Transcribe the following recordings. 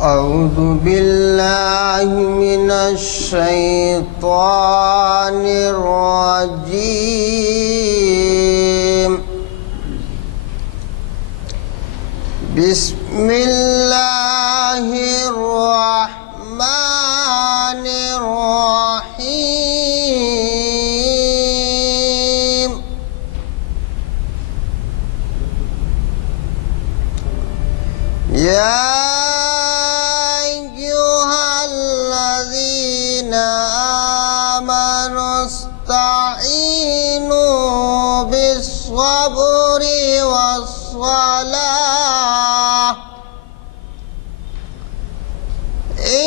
أعوذ بالله من الشيطان الرجيم. بسم الله الرحمن الرحيم. يا أيها الذين آمنوا استعينوا بالصبر والصلاة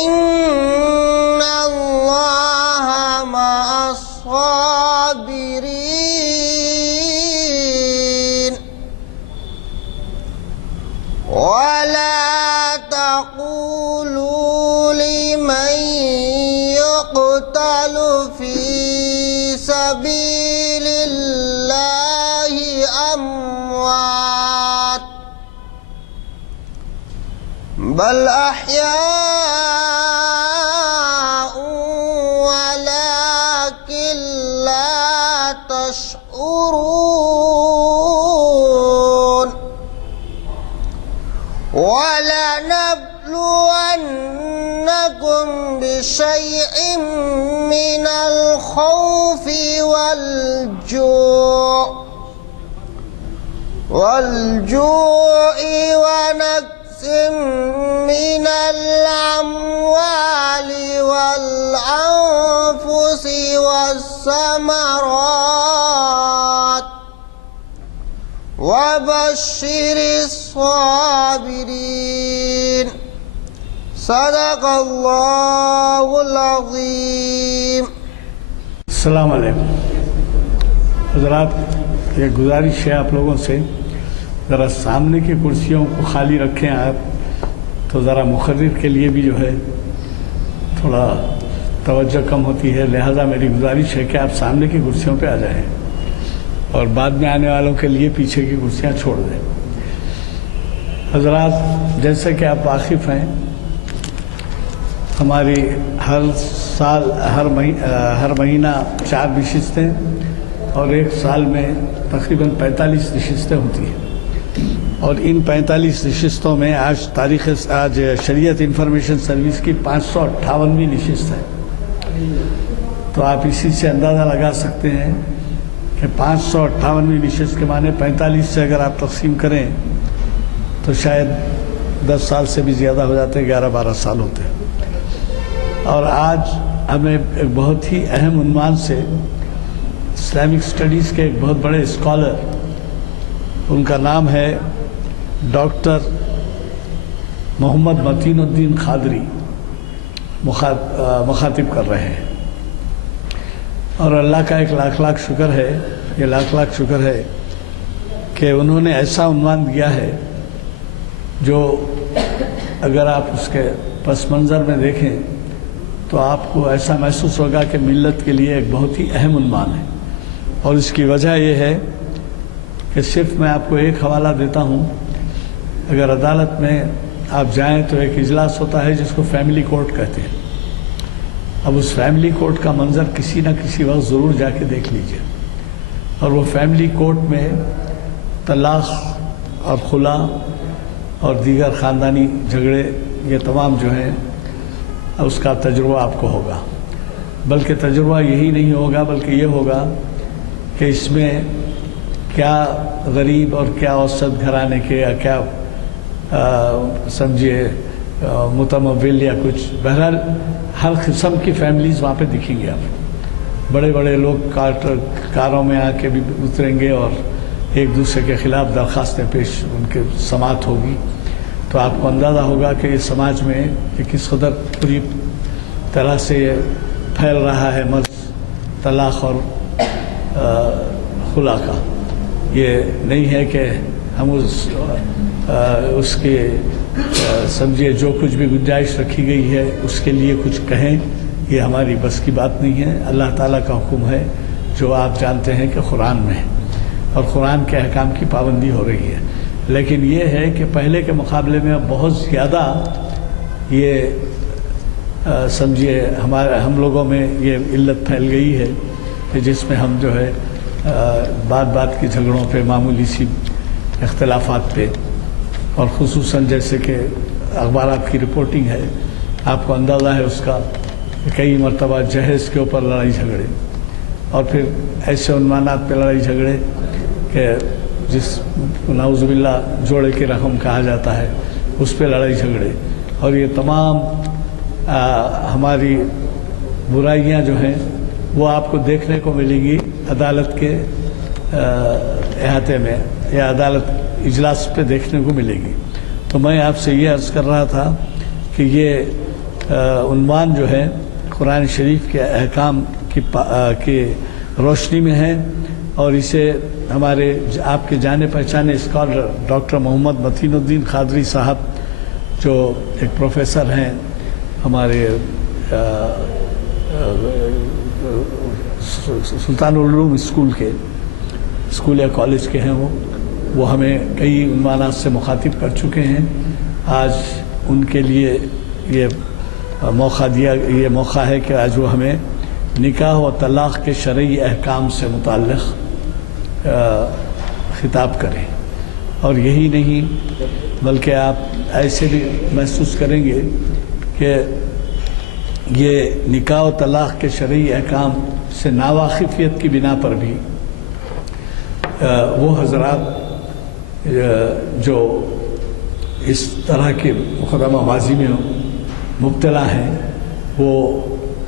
إن الله مع الصابرين. ولا تقولوا لمن يقتل في سبيل الله أموات بل أحياء ولكن لا تشعرون. ولنبلونكم بشيء من الخوف والجوع ونقص من الأموال والأنفس والثمرات وبشر الصابرين. صدق اللہ العظیم. السلام علیکم حضرات، یہ گزارش ہے آپ لوگوں سے، ذرا سامنے کی کرسیوں کو خالی رکھیں آپ، تو ذرا مقرر کے لیے بھی جو ہے تھوڑا توجہ کم ہوتی ہے، لہذا میری گزارش ہے کہ آپ سامنے کی کرسیوں پہ آ جائیں اور بعد میں آنے والوں کے لیے پیچھے کی کرسیاں چھوڑ دیں. حضرات، جیسے کہ آپ واقف ہیں، ہماری ہر سال ہر مہینہ 4 نشستیں اور ایک سال میں تقریباً 45 نشستیں ہوتی ہیں، اور ان 45 نشستوں میں آج شریعت انفارمیشن سروس کی 558ویں نشست ہے. تو آپ اسی سے اندازہ لگا سکتے ہیں کہ 558ویں نشست کے معنی 45 سے اگر آپ تقسیم کریں تو شاید 10 سال سے بھی زیادہ ہو جاتے، 11-12 سال ہوتے. اور آج ہمیں ایک بہت ہی اہم عنوان سے اسلامک سٹڈیز کے ایک بہت بڑے اسکالر، ان کا نام ہے ڈاکٹر محمد متین الدین قادری، مخاطب کر رہے ہیں. اور اللہ کا ایک لاکھ شکر ہے، یہ لاکھ شکر ہے کہ انہوں نے ایسا عنوان دیا ہے جو اگر آپ اس کے پس منظر میں دیکھیں تو آپ کو ایسا محسوس ہوگا کہ ملت کے لیے ایک بہت ہی اہم عنوان ہے. اور اس کی وجہ یہ ہے کہ صرف میں آپ کو ایک حوالہ دیتا ہوں. اگر عدالت میں آپ جائیں تو ایک اجلاس ہوتا ہے جس کو فیملی کورٹ کہتے ہیں. اب اس فیملی کورٹ کا منظر کسی نہ کسی وقت ضرور جا کے دیکھ لیجئے. اور وہ فیملی کورٹ میں طلاق اور خلا اور دیگر خاندانی جھگڑے، یہ تمام جو ہیں اس کا تجربہ آپ کو ہوگا. بلکہ تجربہ یہی نہیں ہوگا، بلکہ یہ ہوگا کہ اس میں کیا غریب اور کیا اوسط گھرانے کے یا کیا سمجھیے متمول یا کچھ، بہرحال ہر قسم کی فیملیز وہاں پہ دکھیں گے. آپ بڑے بڑے لوگ کاروں میں آ کے بھی اتریں گے اور ایک دوسرے کے خلاف درخواستیں پیش ان کے سماعت ہوگی. تو آپ کو اندازہ ہوگا کہ اس سماج میں کہ کس قدر پوری طرح سے پھیل رہا ہے مرض طلاق اور خلا کا. یہ نہیں ہے کہ ہم اس کے سمجھیے جو کچھ بھی گنجائش رکھی گئی ہے اس کے لیے کچھ کہیں، یہ ہماری بس کی بات نہیں ہے. اللہ تعالیٰ کا حکم ہے جو آپ جانتے ہیں کہ قرآن میں ہے، اور قرآن کے احکام کی پابندی ہو رہی ہے. لیکن یہ ہے کہ پہلے کے مقابلے میں اب بہت زیادہ یہ سمجھیے ہم لوگوں میں یہ علت پھیل گئی ہے کہ جس میں ہم جو ہے بات کی جھگڑوں پہ، معمولی سی اختلافات پہ، اور خصوصاً جیسے کہ اخبارات کی رپورٹنگ ہے، آپ کو اندازہ ہے اس کا، کئی مرتبہ جہیز کے اوپر لڑائی جھگڑے، اور پھر ایسے عنوانات پہ لڑائی جھگڑے کہ جس نعوذ باللہ جوڑے کی رقم کہا جاتا ہے، اس پہ لڑائی جھگڑے، اور یہ تمام ہماری برائیاں جو ہیں وہ آپ کو دیکھنے کو ملیں گی عدالت کے احاطے میں یا عدالت اجلاس پہ دیکھنے کو ملے گی۔ تو میں آپ سے یہ عرض کر رہا تھا کہ یہ عنوان جو ہے قرآن شریف کے احکام کی روشنی میں ہے، اور اسے ہمارے آپ کے جانے پہچانے اسکالر ڈاکٹر محمد متین الدین قادری صاحب، جو ایک پروفیسر ہیں ہمارے سلطان العلوم اسکول یا کالج کے ہیں، وہ ہمیں کئی عنوانات سے مخاطب کر چکے ہیں۔ آج ان کے لیے یہ موقع ہے کہ آج وہ ہمیں نکاح و طلاق کے شرعی احکام سے متعلق خطاب کریں، اور یہی نہیں بلکہ آپ ایسے بھی محسوس کریں گے کہ یہ نکاح و طلاق کے شرعی احکام سے ناواقفیت کی بنا پر بھی وہ حضرات جو اس طرح کے مقدمہ بازی میں مبتلا ہیں، وہ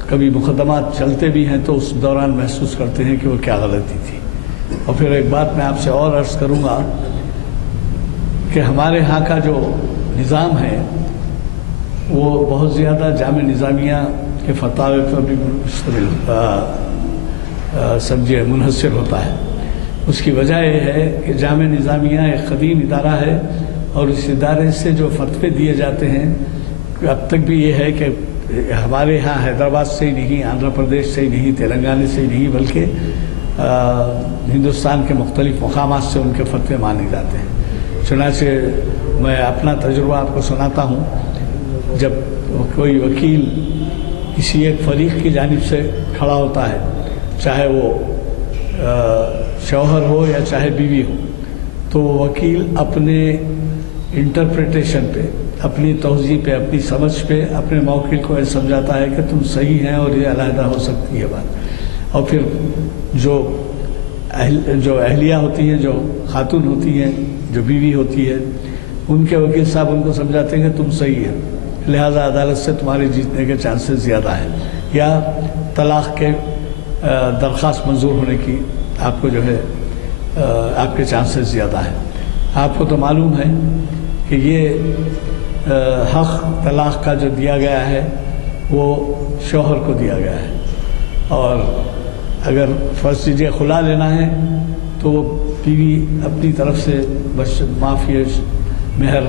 کبھی مقدمات چلتے بھی ہیں تو اس دوران محسوس کرتے ہیں کہ وہ کیا غلطی تھی۔ اور پھر ایک بات میں آپ سے اور عرض کروں گا کہ ہمارے ہاں کا جو نظام ہے وہ بہت زیادہ جامع نظامیہ کے فتاوی پر بھی سمجھے منحصر ہوتا ہے۔ اس کی وجہ یہ ہے کہ جامع نظامیہ ایک قدیم ادارہ ہے، اور اس ادارے سے جو فتوے دیے جاتے ہیں اب تک بھی یہ ہے کہ ہمارے ہاں حیدرآباد سے ہی نہیں، آندھرا پردیش سے ہی نہیں، تلنگانہ سے ہی نہیں، بلکہ ہندوستان کے مختلف مقامات سے ان کے فتوے مانے جاتے ہیں۔ چنانچہ میں اپنا تجربہ آپ کو سناتا ہوں، جب کوئی وکیل کسی ایک فریق کی جانب سے کھڑا ہوتا ہے، چاہے وہ شوہر ہو یا چاہے بیوی ہو، تو وہ وکیل اپنے انٹرپریٹیشن پہ، اپنی توضیح پہ، اپنی سمجھ پہ اپنے موکل کو یہ سمجھاتا ہے کہ تم صحیح ہیں اور یہ علیحدہ ہو سکتی ہے بات، اور پھر جو اہلیہ ہوتی ہیں، جو خاتون ہوتی ہیں، جو بیوی ہوتی ہے، ان کے وکیل صاحب ان کو سمجھاتے ہیں کہ تم صحیح ہے، لہذا عدالت سے تمہارے جیتنے کے چانسز زیادہ ہیں، یا طلاق کے درخواست منظور ہونے کی آپ کو جو ہے آپ کے چانسز زیادہ ہیں۔ آپ کو تو معلوم ہے کہ یہ حق طلاق کا جو دیا گیا ہے وہ شوہر کو دیا گیا ہے، اور اگر فرض کیجیے خلا لینا ہے تو بیوی اپنی طرف سے معافی مہر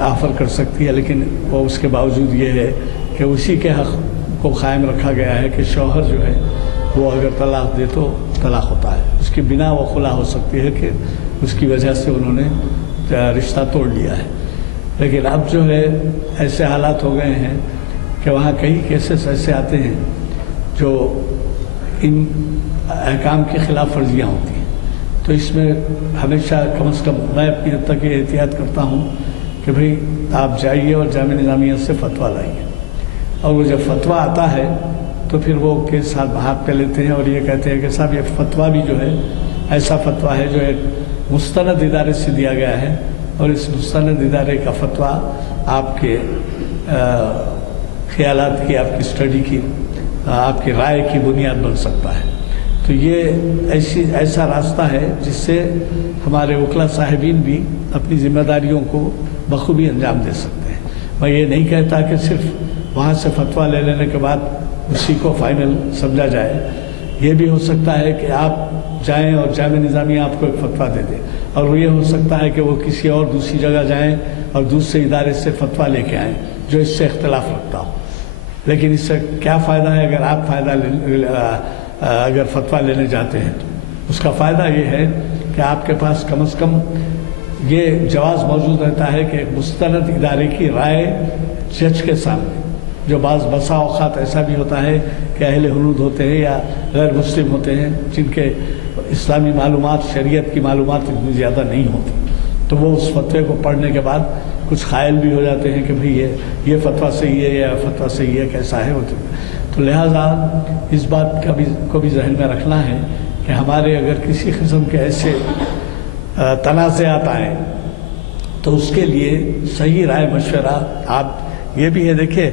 آفر کر سکتی ہے، لیکن وہ اس کے باوجود یہ ہے کہ اسی کے حق کو قائم رکھا گیا ہے کہ شوہر جو ہے وہ اگر طلاق دے تو طلاق ہوتا ہے، اس کی بنا وہ خلا ہو سکتی ہے کہ اس کی وجہ سے انہوں نے رشتہ توڑ لیا ہے۔ لیکن اب جو ہے ایسے حالات ہو گئے ہیں کہ وہاں کئی کیسز ایسے آتے ہیں جو ان احکام کی خلاف ورزیاں ہوتی ہیں، تو اس میں ہمیشہ کم از کم میں اپنی حد تک یہ احتیاط کرتا ہوں کہ بھئی آپ جائیے اور جامع نظامیہ سے فتویٰ لائیے، اور وہ جب فتویٰ آتا ہے تو پھر وہ کے ساتھ ہاتھ پہ لیتے ہیں اور یہ کہتے ہیں کہ صاحب یہ فتویٰ بھی جو ہے ایسا فتویٰ ہے جو ایک مستند ادارے سے دیا گیا ہے، اور اس مستند ادارے کا فتویٰ آپ کے خیالات کی، آپ کی اسٹڈی کی، آپ کی رائے کی بنیاد بن سکتا ہے۔ تو یہ ایسا راستہ ہے جس سے ہمارے وکلا صاحبین بھی اپنی ذمہ داریوں کو بخوبی انجام دے سکتے ہیں۔ میں یہ نہیں کہتا کہ صرف وہاں سے فتویٰ لے لینے کے بعد اسی کو فائنل سمجھا جائے، یہ بھی ہو سکتا ہے کہ آپ جائیں اور جامع نظامیہ آپ کو ایک فتویٰ دے دے، اور یہ ہو سکتا ہے کہ وہ کسی اور دوسری جگہ جائیں اور دوسرے ادارے سے فتویٰ لے کے آئیں جو اس سے اختلاف رکھتا ہو۔ لیکن اس سے کیا فائدہ ہے اگر آپ اگر فتویٰ لینے جاتے ہیں تو اس کا فائدہ یہ ہے کہ آپ کے پاس کم از کم یہ جواز موجود رہتا ہے کہ ایک مستند ادارے کی رائے جج کے سامنے، جو بسا اوقات ایسا بھی ہوتا ہے کہ اہل حنود ہوتے ہیں یا غیر مسلم ہوتے ہیں جن کے اسلامی معلومات، شریعت کی معلومات اتنی زیادہ نہیں ہوتی، تو وہ اس فتوے کو پڑھنے کے بعد کچھ قائل بھی ہو جاتے ہیں کہ بھئی یہ فتویٰ صحیح ہے یا فتویٰ صحیح ہے، کیسا ہے وہ۔ تو لہٰذا اس بات کو بھی ذہن میں رکھنا ہے کہ ہمارے اگر کسی قسم کے ایسے تنازعات آئیں تو اس کے لیے صحیح رائے مشورہ، آپ یہ بھی ہے دیکھیں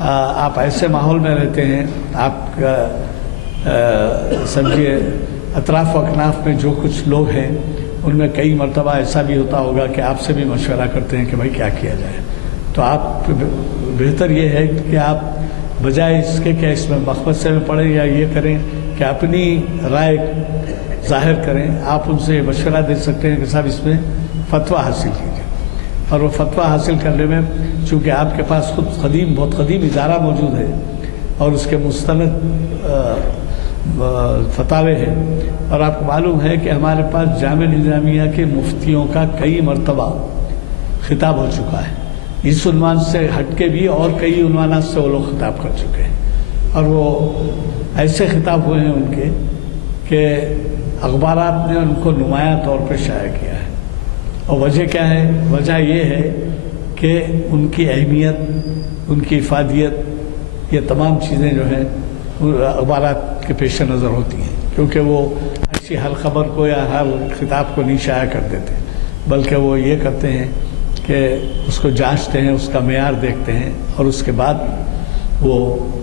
آپ ایسے ماحول میں رہتے ہیں، آپ سمجھیے اطراف و اکناف میں جو کچھ لوگ ہیں ان میں کئی مرتبہ ایسا بھی ہوتا ہوگا کہ آپ سے بھی مشورہ کرتے ہیں کہ بھائی کیا کیا جائے، تو آپ بہتر یہ ہے کہ آپ بجائے اس کے کہ اس میں مخمصے میں پڑیں یا یہ کریں کہ اپنی رائے ظاہر کریں، آپ ان سے مشورہ دے سکتے ہیں کہ صاحب اس میں فتویٰ حاصل کیجیے، اور وہ فتویٰ حاصل کرنے میں چونکہ آپ کے پاس خود بہت قدیم ادارہ موجود ہے اور اس کے مستند فتاوے ہیں، اور آپ کو معلوم ہے کہ ہمارے پاس جامعہ نظامیہ کے مفتیوں کا کئی مرتبہ خطاب ہو چکا ہے، اس عنوان سے ہٹ کے بھی اور کئی عنوانات سے وہ لوگ خطاب کر چکے ہیں، اور وہ ایسے خطاب ہوئے ہیں ان کے کہ اخبارات نے ان کو نمایاں طور پر شائع کیا ہے، اور وجہ کیا ہے؟ وجہ یہ ہے کہ ان کی اہمیت، ان کی افادیت، یہ تمام چیزیں جو ہیں اخبارات کے پیش نظر ہوتی ہیں، کیونکہ وہ ایسی ہر خبر کو یا ہر خطاب کو نہیں شائع کر دیتے، بلکہ وہ یہ کرتے ہیں کہ اس کو جانچتے ہیں، اس کا معیار دیکھتے ہیں، اور اس کے بعد وہ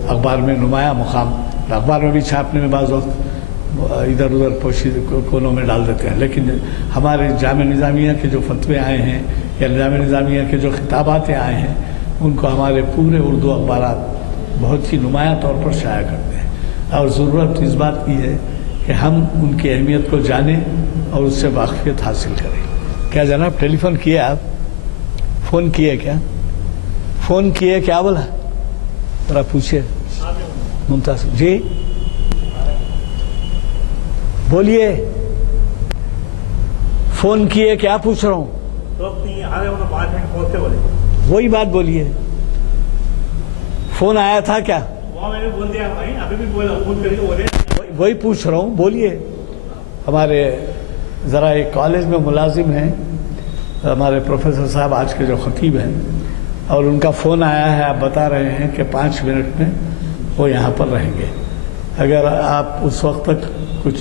اخبار میں نمایاں مقام، اخبار میں بھی چھاپنے میں بعض وقت ادھر ادھر پوشیدہ کونوں میں ڈال دیتے ہیں، لیکن ہمارے جامعہ نظامیہ کے جو فتوے آئے ہیں یا جامعہ نظامیہ کے جو خطابات آئے ہیں ان کو ہمارے پورے اردو اخبارات بہت ہی نمایاں طور پر شائع کرتے ہیں، اور ضرورت اس بات کی ہے کہ ہم ان کی اہمیت کو جانیں اور اس سے واقفیت حاصل کریں۔ کیا جناب ٹیلی فون کیے؟ آپ فون کیے کیا؟ فون کیے کیا بولا؟ ذرا پوچھیے ممتاز جی، بولیے، فون کیے کیا پوچھ رہا ہوں؟ وہی بات بولیے، فون آیا تھا کیا؟ وہی پوچھ رہا ہوں، بولیے۔ ہمارے ذرا ایک کالج میں ملازم ہیں ہمارے پروفیسر صاحب آج کے جو خطیب ہیں، اور ان کا فون آیا ہے، آپ بتا رہے ہیں کہ 5 منٹ میں وہ یہاں پر رہیں گے، اگر آپ اس وقت تک کچھ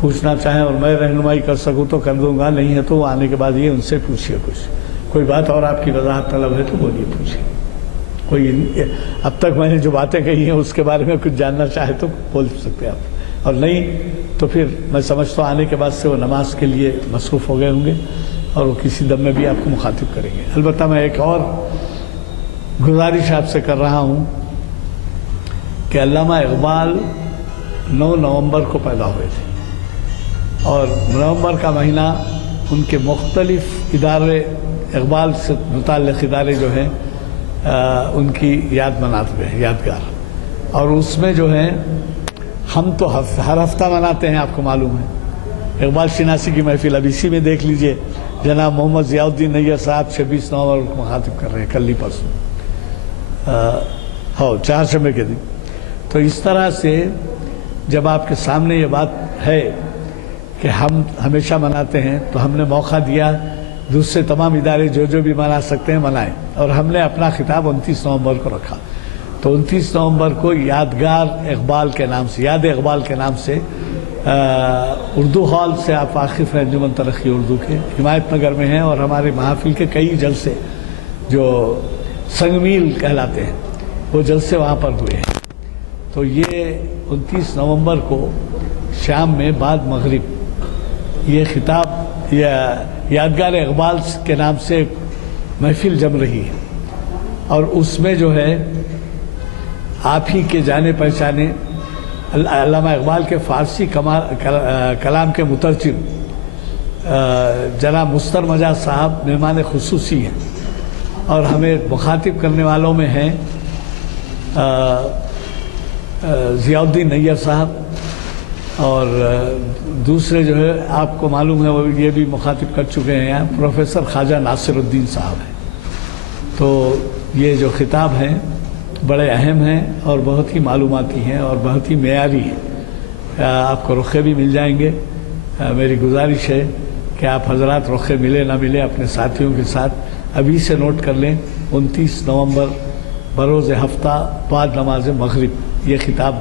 پوچھنا چاہیں اور میں رہنمائی کر سکوں تو کر دوں گا، نہیں ہے تو وہ آنے کے بعد یہ ان سے پوچھیے، کوئی بات اور آپ کی وضاحت طلب ہے تو بولیے، پوچھیے۔ کوئی اب تک میں نے جو باتیں کہی ہیں اس کے بارے میں کچھ جاننا چاہے تو بول سکتے ہیں آپ، اور نہیں تو پھر میں سمجھتا ہوں آنے کے بعد سے وہ نماز کے لیے مصروف ہو گئے ہوں گے اور وہ کسی دم میں بھی آپ کو مخاطب کریں گے۔ البتہ میں ایک اور گزارش آپ سے کر رہا ہوں کہ علامہ اقبال 9 نومبر کو پیدا ہوئے تھے، اور نومبر کا مہینہ ان کے مختلف ادارے، اقبال سے متعلق ادارے جو ہیں ان کی یاد مناتے ہیں، یادگار، اور اس میں جو ہے ہم تو ہر ہفتہ مناتے ہیں، آپ کو معلوم ہے۔ اقبال شناسی کی محفل اب اسی میں دیکھ لیجئے، جناب محمد ضیاء الدین نیر صاحب 26 نومبر کو مخاطب کر رہے ہیں، کل ہی پرسوں 4 کے دن۔ تو اس طرح سے جب آپ کے سامنے یہ بات ہے کہ ہم ہمیشہ مناتے ہیں تو ہم نے موقع دیا دوسرے تمام ادارے جو بھی منا سکتے ہیں منائیں، اور ہم نے اپنا خطاب 29 نومبر کو رکھا۔ تو 29 نومبر کو یادگار اقبال کے نام سے، یاد اقبال کے نام سے اردو ہال سے آپ واقف ہیں، انجمن ترقی اردو کے حمایت نگر میں ہیں، اور ہمارے محافل کے کئی جلسے جو سنگ میل کہلاتے ہیں وہ جلسے وہاں پر ہوئے ہیں۔ تو یہ 29 نومبر کو شام میں بعد مغرب یہ خطاب یا یادگار اقبال کے نام سے محفل جم رہی ہے، اور اس میں جو ہے آپ ہی کے جانے پہچانے علامہ اقبال کے فارسی کلام کے مترجم جناب مستر مجاز صاحب مہمان خصوصی ہیں، اور ہمیں مخاطب کرنے والوں میں ہیں ضیاء الدین نیر صاحب، اور دوسرے جو ہے آپ کو معلوم ہے وہ یہ بھی مخاطب کر چکے ہیں یہاں پروفیسر خواجہ ناصر الدین صاحب ہیں۔ تو یہ جو خطاب ہیں بڑے اہم ہیں اور بہت ہی معلوماتی ہیں اور بہت ہی معیاری ہیں۔ آپ کو رخے بھی مل جائیں گے۔ میری گزارش ہے کہ آپ حضرات رخے ملے نہ ملے اپنے ساتھیوں کے ساتھ ابھی سے نوٹ کر لیں۔ 29 نومبر بروز ہفتہ بعد نماز مغرب یہ خطاب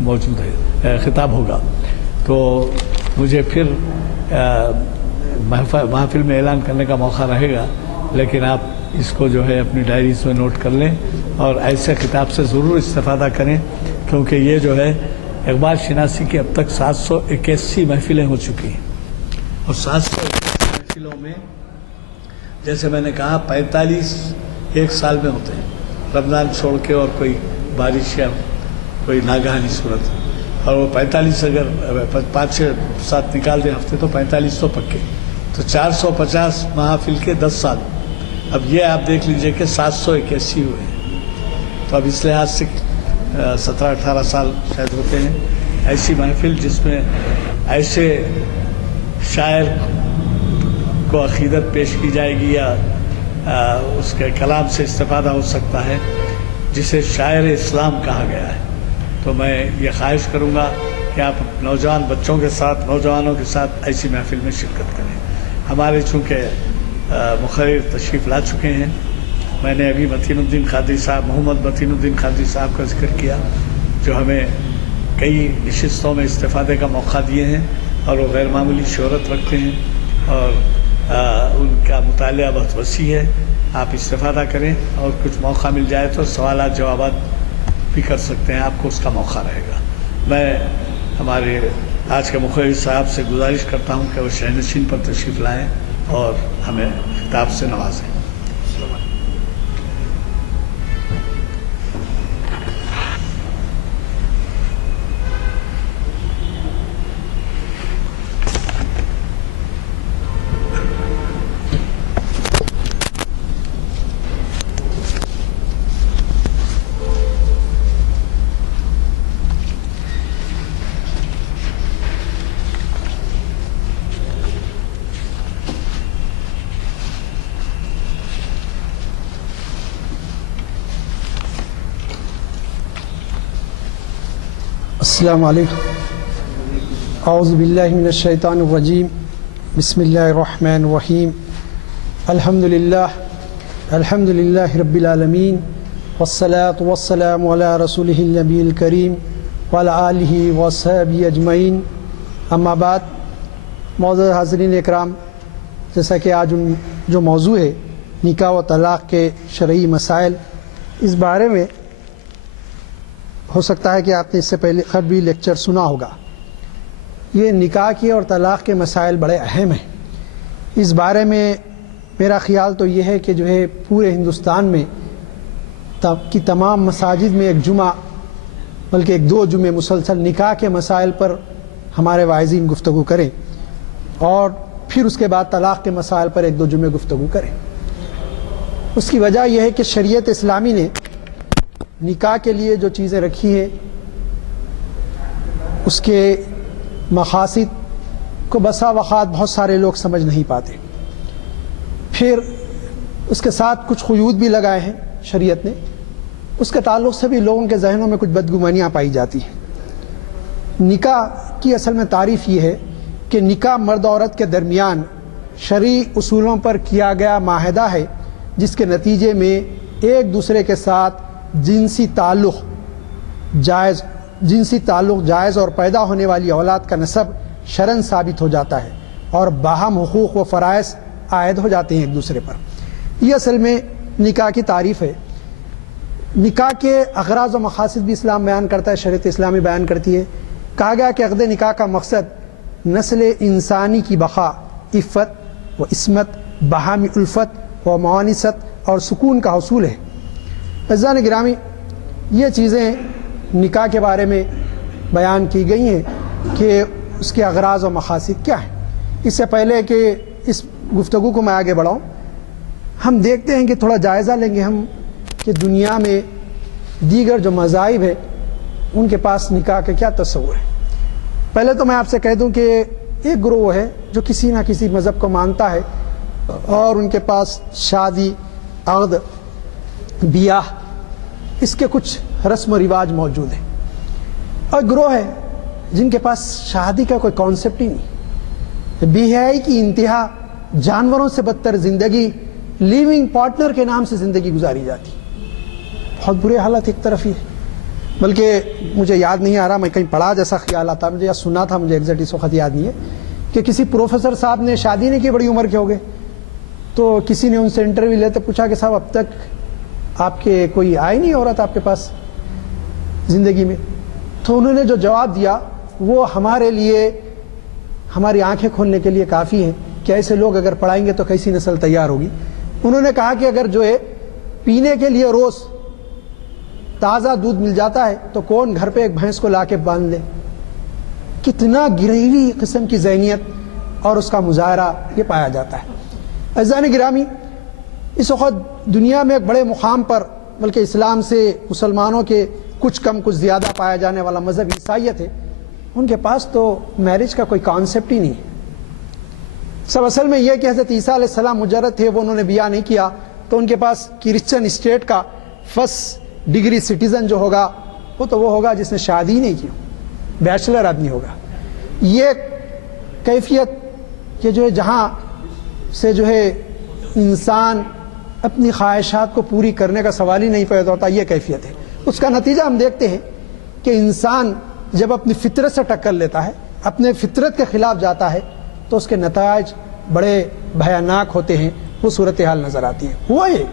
موجود ہے، خطاب ہوگا۔ تو مجھے پھر محفل میں اعلان کرنے کا موقع رہے گا، لیکن آپ اس کو جو ہے اپنی ڈائریز میں نوٹ کر لیں اور ایسے خطاب سے ضرور استفادہ کریں، کیونکہ یہ جو ہے اقبال شناسی کی اب تک 781 محفلیں ہو چکی ہیں، اور 781 محفلوں میں جیسے میں نے کہا 45 ایک سال میں ہوتے ہیں، رمضان چھوڑ کے اور کوئی بارش یا کوئی ناگہانی صورت، اور وہ 45 اگر 5-6-7 نکال دیں ہفتے تو 45 تو پکے، تو 450 محافل کے 10 سال۔ اب یہ آپ دیکھ لیجئے کہ 781 ہوئے ہیں، تو اب اس لحاظ سے 17-18 سال شاید ہوتے ہیں۔ ایسی محفل جس میں ایسے شاعر کو عقیدت پیش کی جائے گی یا اس کے کلام سے استفادہ ہو سکتا ہے، جسے شاعر اسلام کہا گیا ہے۔ تو میں یہ خواہش کروں گا کہ آپ نوجوان بچوں کے ساتھ، نوجوانوں کے ساتھ ایسی محفل میں شرکت کریں۔ ہمارے چونکہ مقرر تشریف لا چکے ہیں، میں نے ابھی متین الدین قادری صاحب، محمد متین الدین قادری صاحب کا ذکر کیا، جو ہمیں کئی نشستوں میں استفادے کا موقع دیے ہیں، اور وہ غیر معمولی شہرت رکھتے ہیں، اور ان کا مطالعہ بہت وسیع ہے۔ آپ استفادہ کریں، اور کچھ موقع مل جائے تو سوالات جوابات بھی کر سکتے ہیں، آپ کو اس کا موقع رہے گا۔ میں ہمارے آج کے مقرر صاحب سے گزارش کرتا ہوں کہ وہ شہنشین پر تشریف لائیں اور ہمیں خطاب سے نوازیں۔ السلام علیکم۔ اعوذ باللہ من الشیطان الرجیم، بسم اللہ الرحمن الرحیم۔ الحمد للہ رب العالمین، والصلاة والسلام علی رسولہ النبی الکریم وعلی آلہ وصحبہ اجمعین، اما بعد۔ معزز حاضرین اکرام، جیسا کہ آج جو موضوع ہے نکاح و طلاق کے شرعی مسائل، اس بارے میں ہو سکتا ہے کہ آپ نے اس سے پہلے بھی لیکچر سنا ہوگا۔ یہ نکاح کے اور طلاق کے مسائل بڑے اہم ہیں۔ اس بارے میں میرا خیال تو یہ ہے کہ جو ہے پورے ہندوستان میں کی تمام مساجد میں ایک جمعہ، بلکہ 1-2 جمعے مسلسل نکاح کے مسائل پر ہمارے واعظین گفتگو کریں، اور پھر اس کے بعد طلاق کے مسائل پر 1-2 جمعے گفتگو کریں۔ اس کی وجہ یہ ہے کہ شریعت اسلامی نے نکاح کے لیے جو چیزیں رکھی ہیں، اس کے مقاصد کو بسا اوقات بہت سارے لوگ سمجھ نہیں پاتے۔ پھر اس کے ساتھ کچھ قیود بھی لگائے ہیں شریعت نے، اس کے تعلق سے بھی لوگوں کے ذہنوں میں کچھ بدگمانیاں پائی جاتی ہیں۔ نکاح کی اصل میں تعریف یہ ہے کہ نکاح مرد و عورت کے درمیان شرعی اصولوں پر کیا گیا معاہدہ ہے، جس کے نتیجے میں ایک دوسرے کے ساتھ جنسی تعلق جائز اور پیدا ہونے والی اولاد کا نسب شرعاً ثابت ہو جاتا ہے، اور باہم حقوق و فرائض عائد ہو جاتے ہیں ایک دوسرے پر۔ یہ اصل میں نکاح کی تعریف ہے۔ نکاح کے اغراض و مقاصد بھی اسلام بیان کرتا ہے، شریعت اسلامی بیان کرتی ہے۔ کہا گیا کہ عقد نکاح کا مقصد نسل انسانی کی بقا، عفت و عصمت، باہمی الفت و موانست اور سکون کا حصول ہے۔ عزیزان گرامی، یہ چیزیں نکاح کے بارے میں بیان کی گئی ہیں کہ اس کے اغراض و مقاصد کیا ہیں۔ اس سے پہلے کہ اس گفتگو کو میں آگے بڑھاؤں، ہم دیکھتے ہیں کہ تھوڑا جائزہ لیں گے ہم کہ دنیا میں دیگر جو مذاہب ہیں ان کے پاس نکاح کا کیا تصور ہے۔ پہلے تو میں آپ سے کہہ دوں کہ ایک گروہ ہے جو کسی نہ کسی مذہب کو مانتا ہے، اور ان کے پاس شادی، عقد بیاہ، اس کے کچھ رسم و رواج موجود ہیں، اور گروہ ہے جن کے پاس شادی کا کوئی کانسیپٹ ہی نہیں، بیاہی کی انتہا، جانوروں سے بدتر زندگی، لیونگ پارٹنر کے نام سے زندگی گزاری جاتی، بہت برے حالات ایک طرف ہی ہے۔ بلکہ مجھے یاد نہیں آ رہا، میں کہیں پڑھا جیسا خیال آتا مجھے، یا سنا تھا، مجھے ایگزیکٹ اس وقت یاد نہیں ہے، کہ کسی پروفیسر صاحب نے شادی نہیں کی، بڑی عمر کے ہو گئے، تو کسی نے ان سے انٹرویو لیتے پوچھا کہ صاحب اب تک آپ کے کوئی آئی نہیں عورت آپ کے پاس زندگی میں؟ تو انہوں نے جو جواب دیا وہ ہمارے لیے، ہماری آنکھیں کھولنے کے لیے کافی ہیں کہ ایسے لوگ اگر پڑھائیں گے تو کیسی نسل تیار ہوگی۔ انہوں نے کہا کہ اگر جو ہے پینے کے لیے روز تازہ دودھ مل جاتا ہے تو کون گھر پہ ایک بھینس کو لا کے باندھ لے؟ کتنا گریوی قسم کی ذہنیت اور اس کا مظاہرہ یہ پایا جاتا ہے۔ عزیزان گرامی، اس وقت دنیا میں ایک بڑے مقام پر، بلکہ اسلام سے مسلمانوں کے کچھ کم کچھ زیادہ پایا جانے والا مذہب عیسائیت ہے، ان کے پاس تو میرج کا کوئی کانسیپٹ ہی نہیں ہے۔ سب اصل میں یہ کہ حضرت عیسیٰ علیہ السلام مجرد تھے، وہ انہوں نے بیاہ نہیں کیا، تو ان کے پاس کرسچن اسٹیٹ کا فرسٹ ڈگری سٹیزن جو ہوگا وہ تو وہ ہوگا جس نے شادی ہی نہیں کی، بیچلر آدمی ہوگا۔ یہ کیفیت کہ جو ہے جہاں سے جو ہے انسان اپنی خواہشات کو پوری کرنے کا سوال ہی نہیں پیدا ہوتا، یہ کیفیت ہے۔ اس کا نتیجہ ہم دیکھتے ہیں کہ انسان جب اپنی فطرت سے ٹکر لیتا ہے، اپنے فطرت کے خلاف جاتا ہے، تو اس کے نتائج بڑے بھیاناک ہوتے ہیں، وہ صورتحال نظر آتی ہے۔ ہوا یہ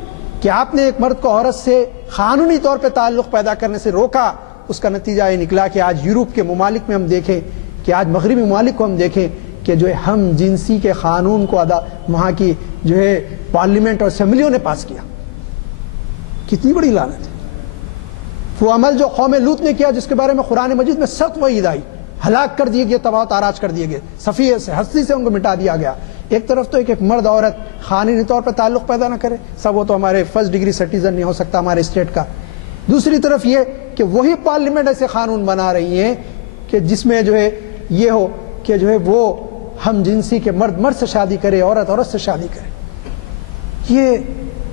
کہ آپ نے ایک مرد کو عورت سے قانونی طور پہ تعلق پیدا کرنے سے روکا، اس کا نتیجہ یہ نکلا کہ آج یورپ کے ممالک میں ہم دیکھیں، کہ آج مغربی ممالک کو ہم دیکھیں کہ جو ہے ہم جنسی کے قانون کو وہاں کی جو ہے پارلیمنٹ اور اسمبلیوں نے پاس کیا۔ کتنی بڑی لعنت ہے! وہ عمل جو قوم لوط نے کیا، جس کے بارے میں قرآن مجید میں سخت وعید آئی، ہلاک کر دیے گئے، تباہ و تاراج کر دیے گئے، صفیہ سے، ہستی سے ان کو مٹا دیا گیا۔ ایک طرف تو ایک مرد عورت قانونی طور پر تعلق پیدا نہ کرے، سب وہ تو ہمارے فرسٹ ڈگری سٹیزن نہیں ہو سکتا ہمارے اسٹیٹ کا۔ دوسری طرف یہ کہ وہی پارلیمنٹ ایسے قانون بنا رہی ہیں کہ جس میں جو ہے یہ ہو کہ جو ہے وہ ہم جنسی کے مرد مرد سے شادی کرے، عورت عورت سے شادی کرے۔ یہ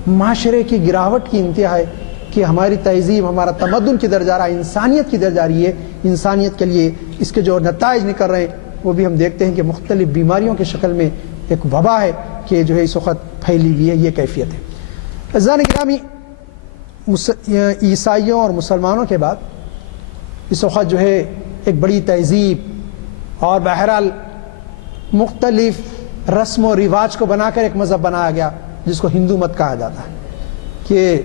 معاشرے کی گراوٹ کی انتہا ہے کہ ہماری تہذیب، ہمارا تمدن کدھر جا رہا ہے، انسانیت کدھر جا رہی ہے۔ انسانیت کے لیے اس کے جو نتائج نکل رہے ہیں وہ بھی ہم دیکھتے ہیں کہ مختلف بیماریوں کی شکل میں ایک وبا ہے کہ جو ہے اس وقت پھیلی ہوئی ہے، یہ کیفیت ہے۔ عزیزان گرامی، عیسائیوں اور مسلمانوں کے بعد اس وقت جو ہے ایک بڑی تہذیب اور بہرحال مختلف رسم و رواج کو بنا کر ایک مذہب بنایا گیا جس کو ہندو مت کہا جاتا ہے، کہ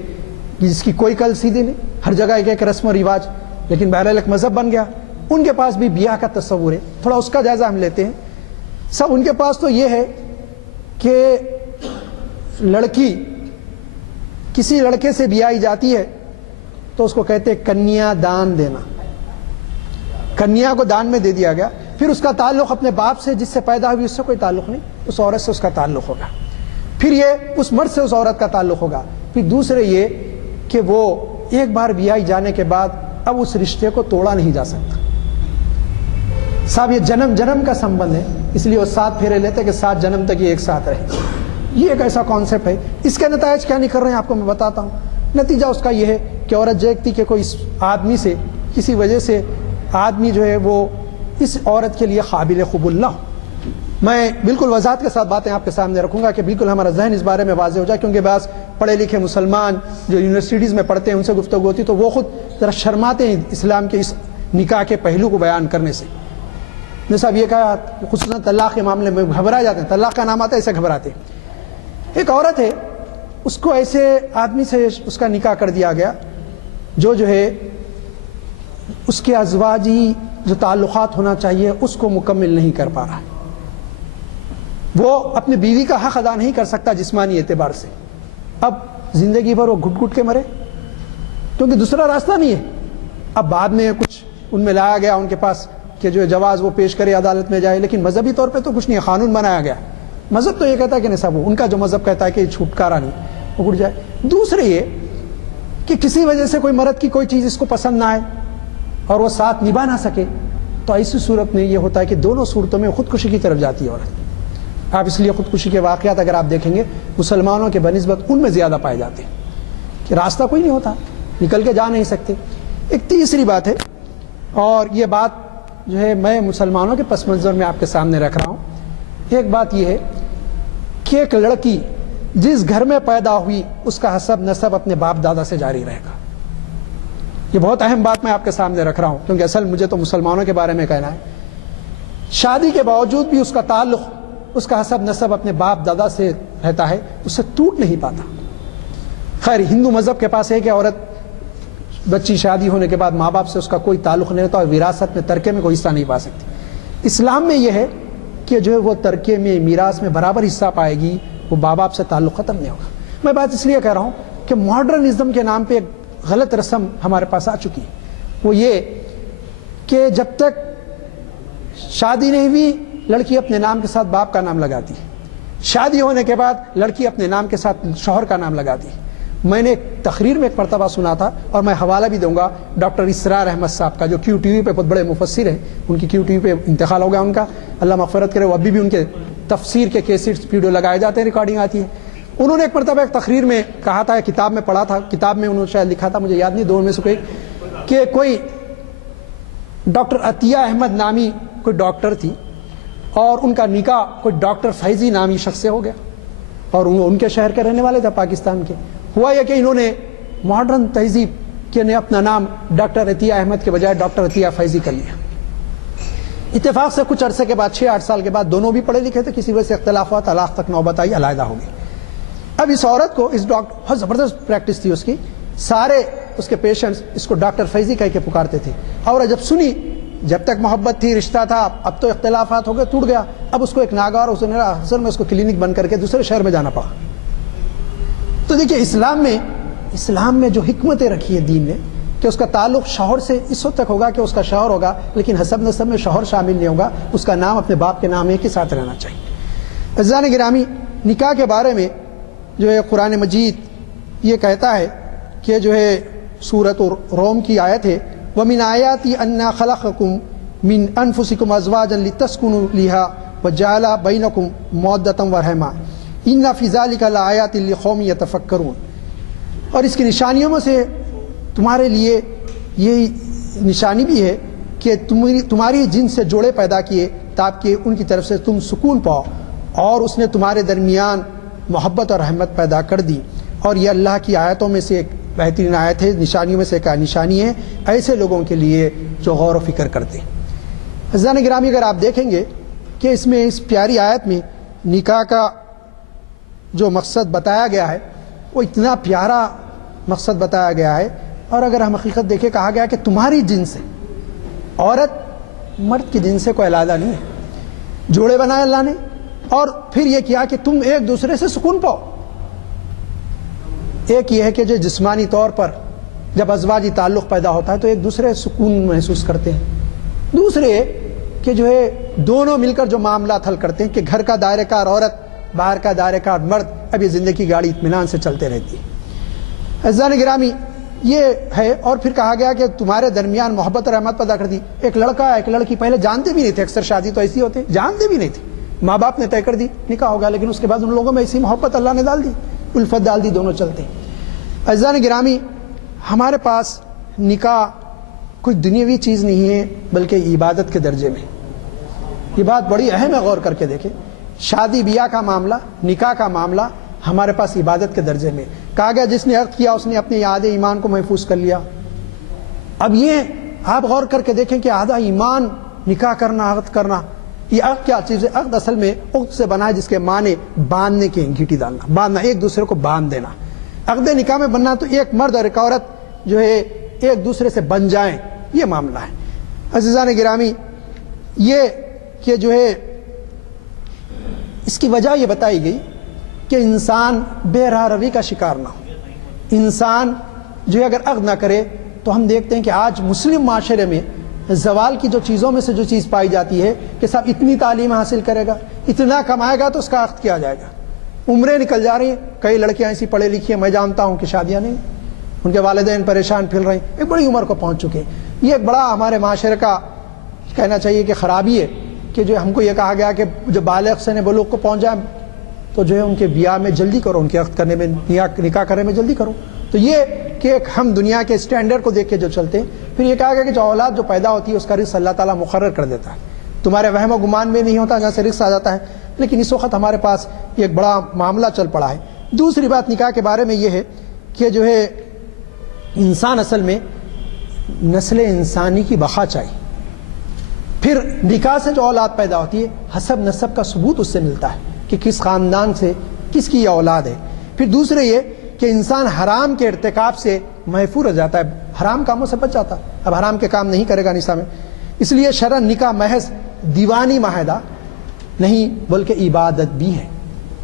جس کی کوئی کل سیدھی نہیں، ہر جگہ ایک ایک رسم و رواج، لیکن بہرحال ایک مذہب بن گیا۔ ان کے پاس بھی بیاہ کا تصور ہے، تھوڑا اس کا جائزہ ہم لیتے ہیں۔ سب ان کے پاس تو یہ ہے کہ لڑکی کسی لڑکے سے بیاہی جاتی ہے تو اس کو کہتے ہیں کنیا دان دینا، کنیا کو دان میں دے دیا گیا، پھر اس کا تعلق اپنے باپ سے جس سے پیدا ہوئی اس سے کوئی تعلق نہیں، اس عورت سے اس کا تعلق ہوگا، پھر یہ اس مرد سے اس عورت کا تعلق ہوگا، پھر دوسرے یہ کہ وہ ایک بار بیاہی جانے کے بعد اب اس رشتے کو توڑا نہیں جا سکتا۔ صاحب یہ جنم جنم کا سمبند ہے، اس لیے وہ 7 پھیرے لیتے کہ 7 جنم تک یہ ایک ساتھ رہے۔ یہ ایک ایسا کانسیپٹ ہے۔ اس کے نتائج کیا نکل رہے ہیں آپ کو میں بتاتا ہوں۔ نتیجہ اس کا یہ ہے کہ عورت دیکھتی کہ کوئی اس آدمی سے کسی وجہ سے آدمی جو ہے وہ اس عورت کے لیے قابل قبول نہ ہو۔ میں بالکل وضاحت کے ساتھ باتیں آپ کے سامنے رکھوں گا کہ بالکل ہمارا ذہن اس بارے میں واضح ہو جائے، کیونکہ بعض پڑھے لکھے مسلمان جو یونیورسٹیز میں پڑھتے ہیں ان سے گفتگو ہوتی تو وہ خود ذرا شرماتے ہیں اسلام کے اس نکاح کے پہلو کو بیان کرنے سے۔ میں صاحب یہ کہا خصوصاً طلاق کے معاملے میں گھبرا جاتے ہیں، طلاق کا نام آتا ہے ایسے گھبراتے ہیں۔ ایک عورت ہے، اس کو ایسے آدمی سے اس کا نکاح کر دیا گیا جو ہے اس کے ازواجی جو تعلقات ہونا چاہیے اس کو مکمل نہیں کر پا رہا، وہ اپنی بیوی کا حق ادا نہیں کر سکتا جسمانی اعتبار سے، اب زندگی بھر وہ گھٹ گھٹ کے مرے کیونکہ دوسرا راستہ نہیں ہے۔ اب بعد میں کچھ ان میں لایا گیا ان کے پاس کہ جو جواز وہ پیش کرے، عدالت میں جائے، لیکن مذہبی طور پہ تو کچھ نہیں، قانون بنایا گیا۔ مذہب تو یہ کہتا ہے کہ نہیں صاحب، ان کا جو مذہب کہتا ہے کہ چھٹکارا نہیں، وہ گھٹ جائے۔ دوسرے یہ کہ کسی وجہ سے کوئی مرد کی کوئی چیز اس کو پسند نہ آئے اور وہ ساتھ نبھا نہ سکے، تو ایسی صورت میں یہ ہوتا ہے کہ دونوں صورتوں میں خودکشی کی طرف جاتی ہے عورت۔ آپ اس لیے خودکشی کے واقعات اگر آپ دیکھیں گے مسلمانوں کے بنسبت ان میں زیادہ پائے جاتے ہیں۔ کہ راستہ کوئی نہیں ہوتا, نکل کے جا نہیں سکتے. ایک تیسری بات ہے, اور یہ بات جو ہے میں مسلمانوں کے پس منظر میں آپ کے سامنے رکھ رہا ہوں. ایک بات یہ ہے کہ ایک لڑکی جس گھر میں پیدا ہوئی اس کا حسب نسب اپنے باپ دادا سے جاری رہے گا. یہ بہت اہم بات میں آپ کے سامنے رکھ رہا ہوں, کیونکہ اصل مجھے تو مسلمانوں کے بارے میں کہنا ہے. شادی کے باوجود بھی اس کا تعلق, اس کا حسب نسب اپنے باپ دادا سے رہتا ہے, اس سے ٹوٹ نہیں پاتا. خیر ہندو مذہب کے پاس ہے کہ عورت بچی شادی ہونے کے بعد ماں باپ سے اس کا کوئی تعلق نہیں رہتا اور وراثت میں ترکے میں کوئی حصہ نہیں پا سکتی. اسلام میں یہ ہے کہ جو ہے وہ ترکے میں میراث میں برابر حصہ پائے گی, وہ ماں باپ سے تعلق ختم نہیں ہوگا. میں بات اس لیے کہہ رہا ہوں کہ ماڈرنزم کے نام پہ ایک غلط رسم ہمارے پاس آ چکی ہے, وہ یہ کہ جب تک شادی نہیں ہوئی لڑکی اپنے نام کے ساتھ باپ کا نام لگاتی, شادی ہونے کے بعد لڑکی اپنے نام کے ساتھ شوہر کا نام لگاتی. میں نے ایک تقریر میں ایک مرتبہ سنا تھا, اور میں حوالہ بھی دوں گا, ڈاکٹر اسرار احمد صاحب کا, جو کیو ٹی وی پہ بہت بڑے مفسر ہیں, ان کی کیو ٹی وی پہ انتقال ہو گیا ان کا, اللہ مغفرت کرے. وہ ابھی بھی ان کے تفسیر کے کیسٹس ویڈیو لگائے جاتے ہیں, ریکارڈنگ آتی ہے. انہوں نے ایک مرتبہ ایک تقریر میں کہا تھا, کتاب میں پڑھا تھا, کتاب میں انہوں نے شاید لکھا تھا, مجھے یاد نہیں, دونوں میں سے کوئی, کہ کوئی ڈاکٹر عطیہ احمد نامی کوئی ڈاکٹر تھی, اور ان کا نکاح کوئی ڈاکٹر فیضی نامی شخص سے ہو گیا, اور ان کے شہر کے رہنے والے تھے, پاکستان کے. ہوا یہ کہ انہوں نے ماڈرن تہذیب کے نے اپنا نام ڈاکٹر عطیہ احمد کے بجائے ڈاکٹر عطیہ فیضی کر لیا. اتفاق سے کچھ عرصے کے بعد, 6-8 سال کے بعد, دونوں بھی پڑھے لکھے تھے, کسی وجہ سے اختلاف ہوا, طلاق تک نوبت آئی, علیحدہ ہو گئی. اب اس عورت کو, اس ڈاکٹر, بہت زبردست پریکٹس تھی اس کی, سارے اس کے پیشنٹس اس کو ڈاکٹر فیضی کہہ کے پکارتے تھے. اور جب سنی, جب تک محبت تھی, رشتہ تھا, اب تو اختلافات ہو گئے, ٹوٹ گیا, اب اس کو ایک ناگہار حضر میں اس کو کلینک بند کر کے دوسرے شہر میں جانا پڑا. تو دیکھیے اسلام میں جو حکمتیں رکھی ہیں دین نے, کہ اس کا تعلق شوہر سے اس وقت تک ہوگا کہ اس کا شوہر ہوگا, لیکن حسب نسب میں شوہر شامل نہیں ہوگا, اس کا نام اپنے باپ کے نام ایک ہی ساتھ رہنا چاہیے. عزیزان گرامی, نکاح کے بارے میں جو ہے قرآن مجید یہ کہتا ہے کہ جو ہے سورۃ روم کی آیت ہے, وَمِنْ آيَاتِ أَنَّا خَلَقَكُم مِّنْ أَنفُسِكُمْ أَزْوَاجًا لِتَسْكُنُوا إِلَيْهَا وَجَعَلَ بَيْنَكُم مَّوَدَّةً وَرَحْمَةً إِنَّ فِي ذَلِكَ لَآيَاتٍ لِقَوْمٍ يَتَفَكَّرُونَ. اور اس کی نشانیوں میں سے تمہارے لیے یہ نشانی بھی ہے کہ تمہاری جن سے جوڑے پیدا کیے تاکہ ان کی طرف سے تم سکون پاؤ, اور اس نے تمہارے درمیان محبت اور رحمت پیدا کر دی. اور یہ اللہ کی آیتوں میں سے ایک بہترین آیت ہے, نشانیوں میں سے ایک نشانی ہے ایسے لوگوں کے لیے جو غور و فکر کرتے ہیں. عزیزان گرامی, اگر آپ دیکھیں گے کہ اس میں, اس پیاری آیت میں نکاح کا جو مقصد بتایا گیا ہے وہ اتنا پیارا مقصد بتایا گیا ہے. اور اگر ہم حقیقت دیکھیں, کہا گیا کہ تمہاری جن سے, عورت مرد کی جن سے کوئی علیحدہ نہیں ہے, جوڑے بنائے اللہ نے, اور پھر یہ کیا کہ تم ایک دوسرے سے سکون پاؤ. ایک یہ ہے کہ جو جسمانی طور پر جب ازواجی تعلق پیدا ہوتا ہے تو ایک دوسرے سکون محسوس کرتے ہیں, دوسرے کہ جو ہے دونوں مل کر جو معاملات حل کرتے ہیں, کہ گھر کا دائرہ کار عورت, باہر کا دائرہ کار مرد, اب یہ زندگی کی گاڑی اطمینان سے چلتے رہتی ہے. عزیزان گرامی, یہ ہے. اور پھر کہا گیا کہ تمہارے درمیان محبت اور رحمت پیدا کر دی. ایک لڑکا ایک لڑکی پہلے جانتے بھی نہیں تھے, اکثر شادی تو ایسی ہوتی, جانتے بھی نہیں تھے, ماں باپ نے طے کر دی نکاح ہوگا, لیکن اس کے بعد ان لوگوں میں ایسی محبت اللہ نے ڈال دی, الفت ڈال دی, دونوں چلتے ہیں. عزیزان گرامی, ہمارے پاس نکاح کوئی دنیاوی چیز نہیں ہے بلکہ عبادت کے درجے میں. یہ بات بڑی اہم ہے, غور کر کے دیکھیں. شادی بیاہ کا معاملہ, نکاح کا معاملہ ہمارے پاس عبادت کے درجے میں. کہا گیا جس نے عقد کیا اس نے اپنے آدھے ایمان کو محفوظ کر لیا. اب یہ آپ غور کر کے دیکھیں کہ آدھا ایمان نکاح کرنا, عقد کرنا, یہ عقد کیا چیز ہے؟ عقد اصل میں عقد سے بنا ہے جس کے معنی باندھنے کے, انگیٹھی ڈالنا, باندھنا, ایک دوسرے کو باندھ دینا. عقد نکاح میں بننا تو ایک مرد اور ایک عورت جو ہے ایک دوسرے سے بن جائیں, یہ معاملہ ہے. عزیزان گرامی, یہ کہ جو ہے اس کی وجہ یہ بتائی گئی کہ انسان بے راہ روی کا شکار نہ ہو. انسان جو ہے اگر عقد نہ کرے تو ہم دیکھتے ہیں کہ آج مسلم معاشرے میں زوال کی جو چیزوں میں سے جو چیز پائی جاتی ہے کہ صاحب اتنی تعلیم حاصل کرے گا, اتنا کمائے گا تو اس کا عقد کیا جائے گا. عمریں نکل جا رہی ہیں, کئی لڑکیاں ایسی پڑھے لکھی ہیں میں جانتا ہوں کہ شادیاں نہیں, ان کے والدین پریشان پھر رہے ہیں, ایک بڑی عمر کو پہنچ چکے ہیں. یہ ایک بڑا ہمارے معاشرے کا کہنا چاہیے کہ خرابی ہے کہ جو ہم کو یہ کہا گیا کہ جو بالغ سن بلوغ کو پہنچ جائیں تو جو ہے ان کے بیاہ میں جلدی کرو, ان کے عقد کرنے میں, نکاح کرنے میں جلدی کرو. تو تو یہ کہ ایک ہم دنیا کے اسٹینڈرڈ کو دیکھ کے جو چلتے ہیں، پھر یہ کہا گیا کہ جو اولاد جو پیدا ہوتی ہے اس کا رزق اللہ تعالیٰ مقرر کر دیتا ہے، تمہارے وہم و گمان میں نہیں ہوتا جہاں سے رزق آ جاتا ہے، لیکن اس وقت ہمارے پاس ایک بڑا معاملہ چل پڑا ہے۔ دوسری بات نکاح کے بارے میں یہ ہے کہ جو ہے انسان اصل میں نسل انسانی کی بقا چاہیے، پھر نکاح سے جو اولاد پیدا ہوتی ہے حسب نسب کا ثبوت اس سے ملتا ہے کہ کس خاندان سے کس کی یہ اولاد ہے۔ پھر دوسرے یہ کہ انسان حرام کے ارتکاب سے محفوظ ہو جاتا ہے، حرام کاموں سے بچ جاتا ہے، اب حرام کے کام نہیں کرے گا نساء میں۔ اس لیے شرعاً نکاح محض دیوانی معاہدہ نہیں بلکہ عبادت بھی ہے،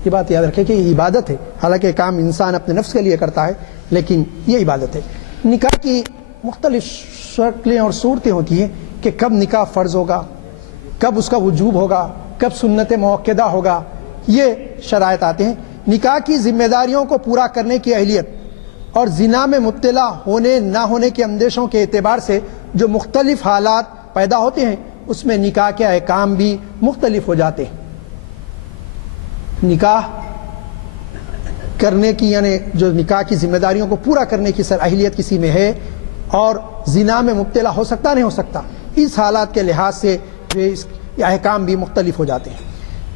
یہ بات یاد رکھیں کہ یہ عبادت ہے، حالانکہ یہ کام انسان اپنے نفس کے لیے کرتا ہے لیکن یہ عبادت ہے۔ نکاح کی مختلف شکلیں اور صورتیں ہوتی ہیں کہ کب نکاح فرض ہوگا، کب اس کا وجوب ہوگا، کب سنت موقدہ ہوگا، یہ شرائط آتے ہیں۔ نکاح کی ذمہ داریوں کو پورا کرنے کی اہلیت اور زنا میں مبتلا ہونے نہ ہونے کے اندیشوں کے اعتبار سے جو مختلف حالات پیدا ہوتے ہیں اس میں نکاح کے احکام بھی مختلف ہو جاتے ہیں۔ نکاح کرنے کی یعنی جو نکاح کی ذمہ داریوں کو پورا کرنے کی اہلیت کسی میں ہے اور زنا میں مبتلا ہو سکتا نہیں ہو سکتا، اس حالات کے لحاظ سے یہ احکام بھی مختلف ہو جاتے ہیں۔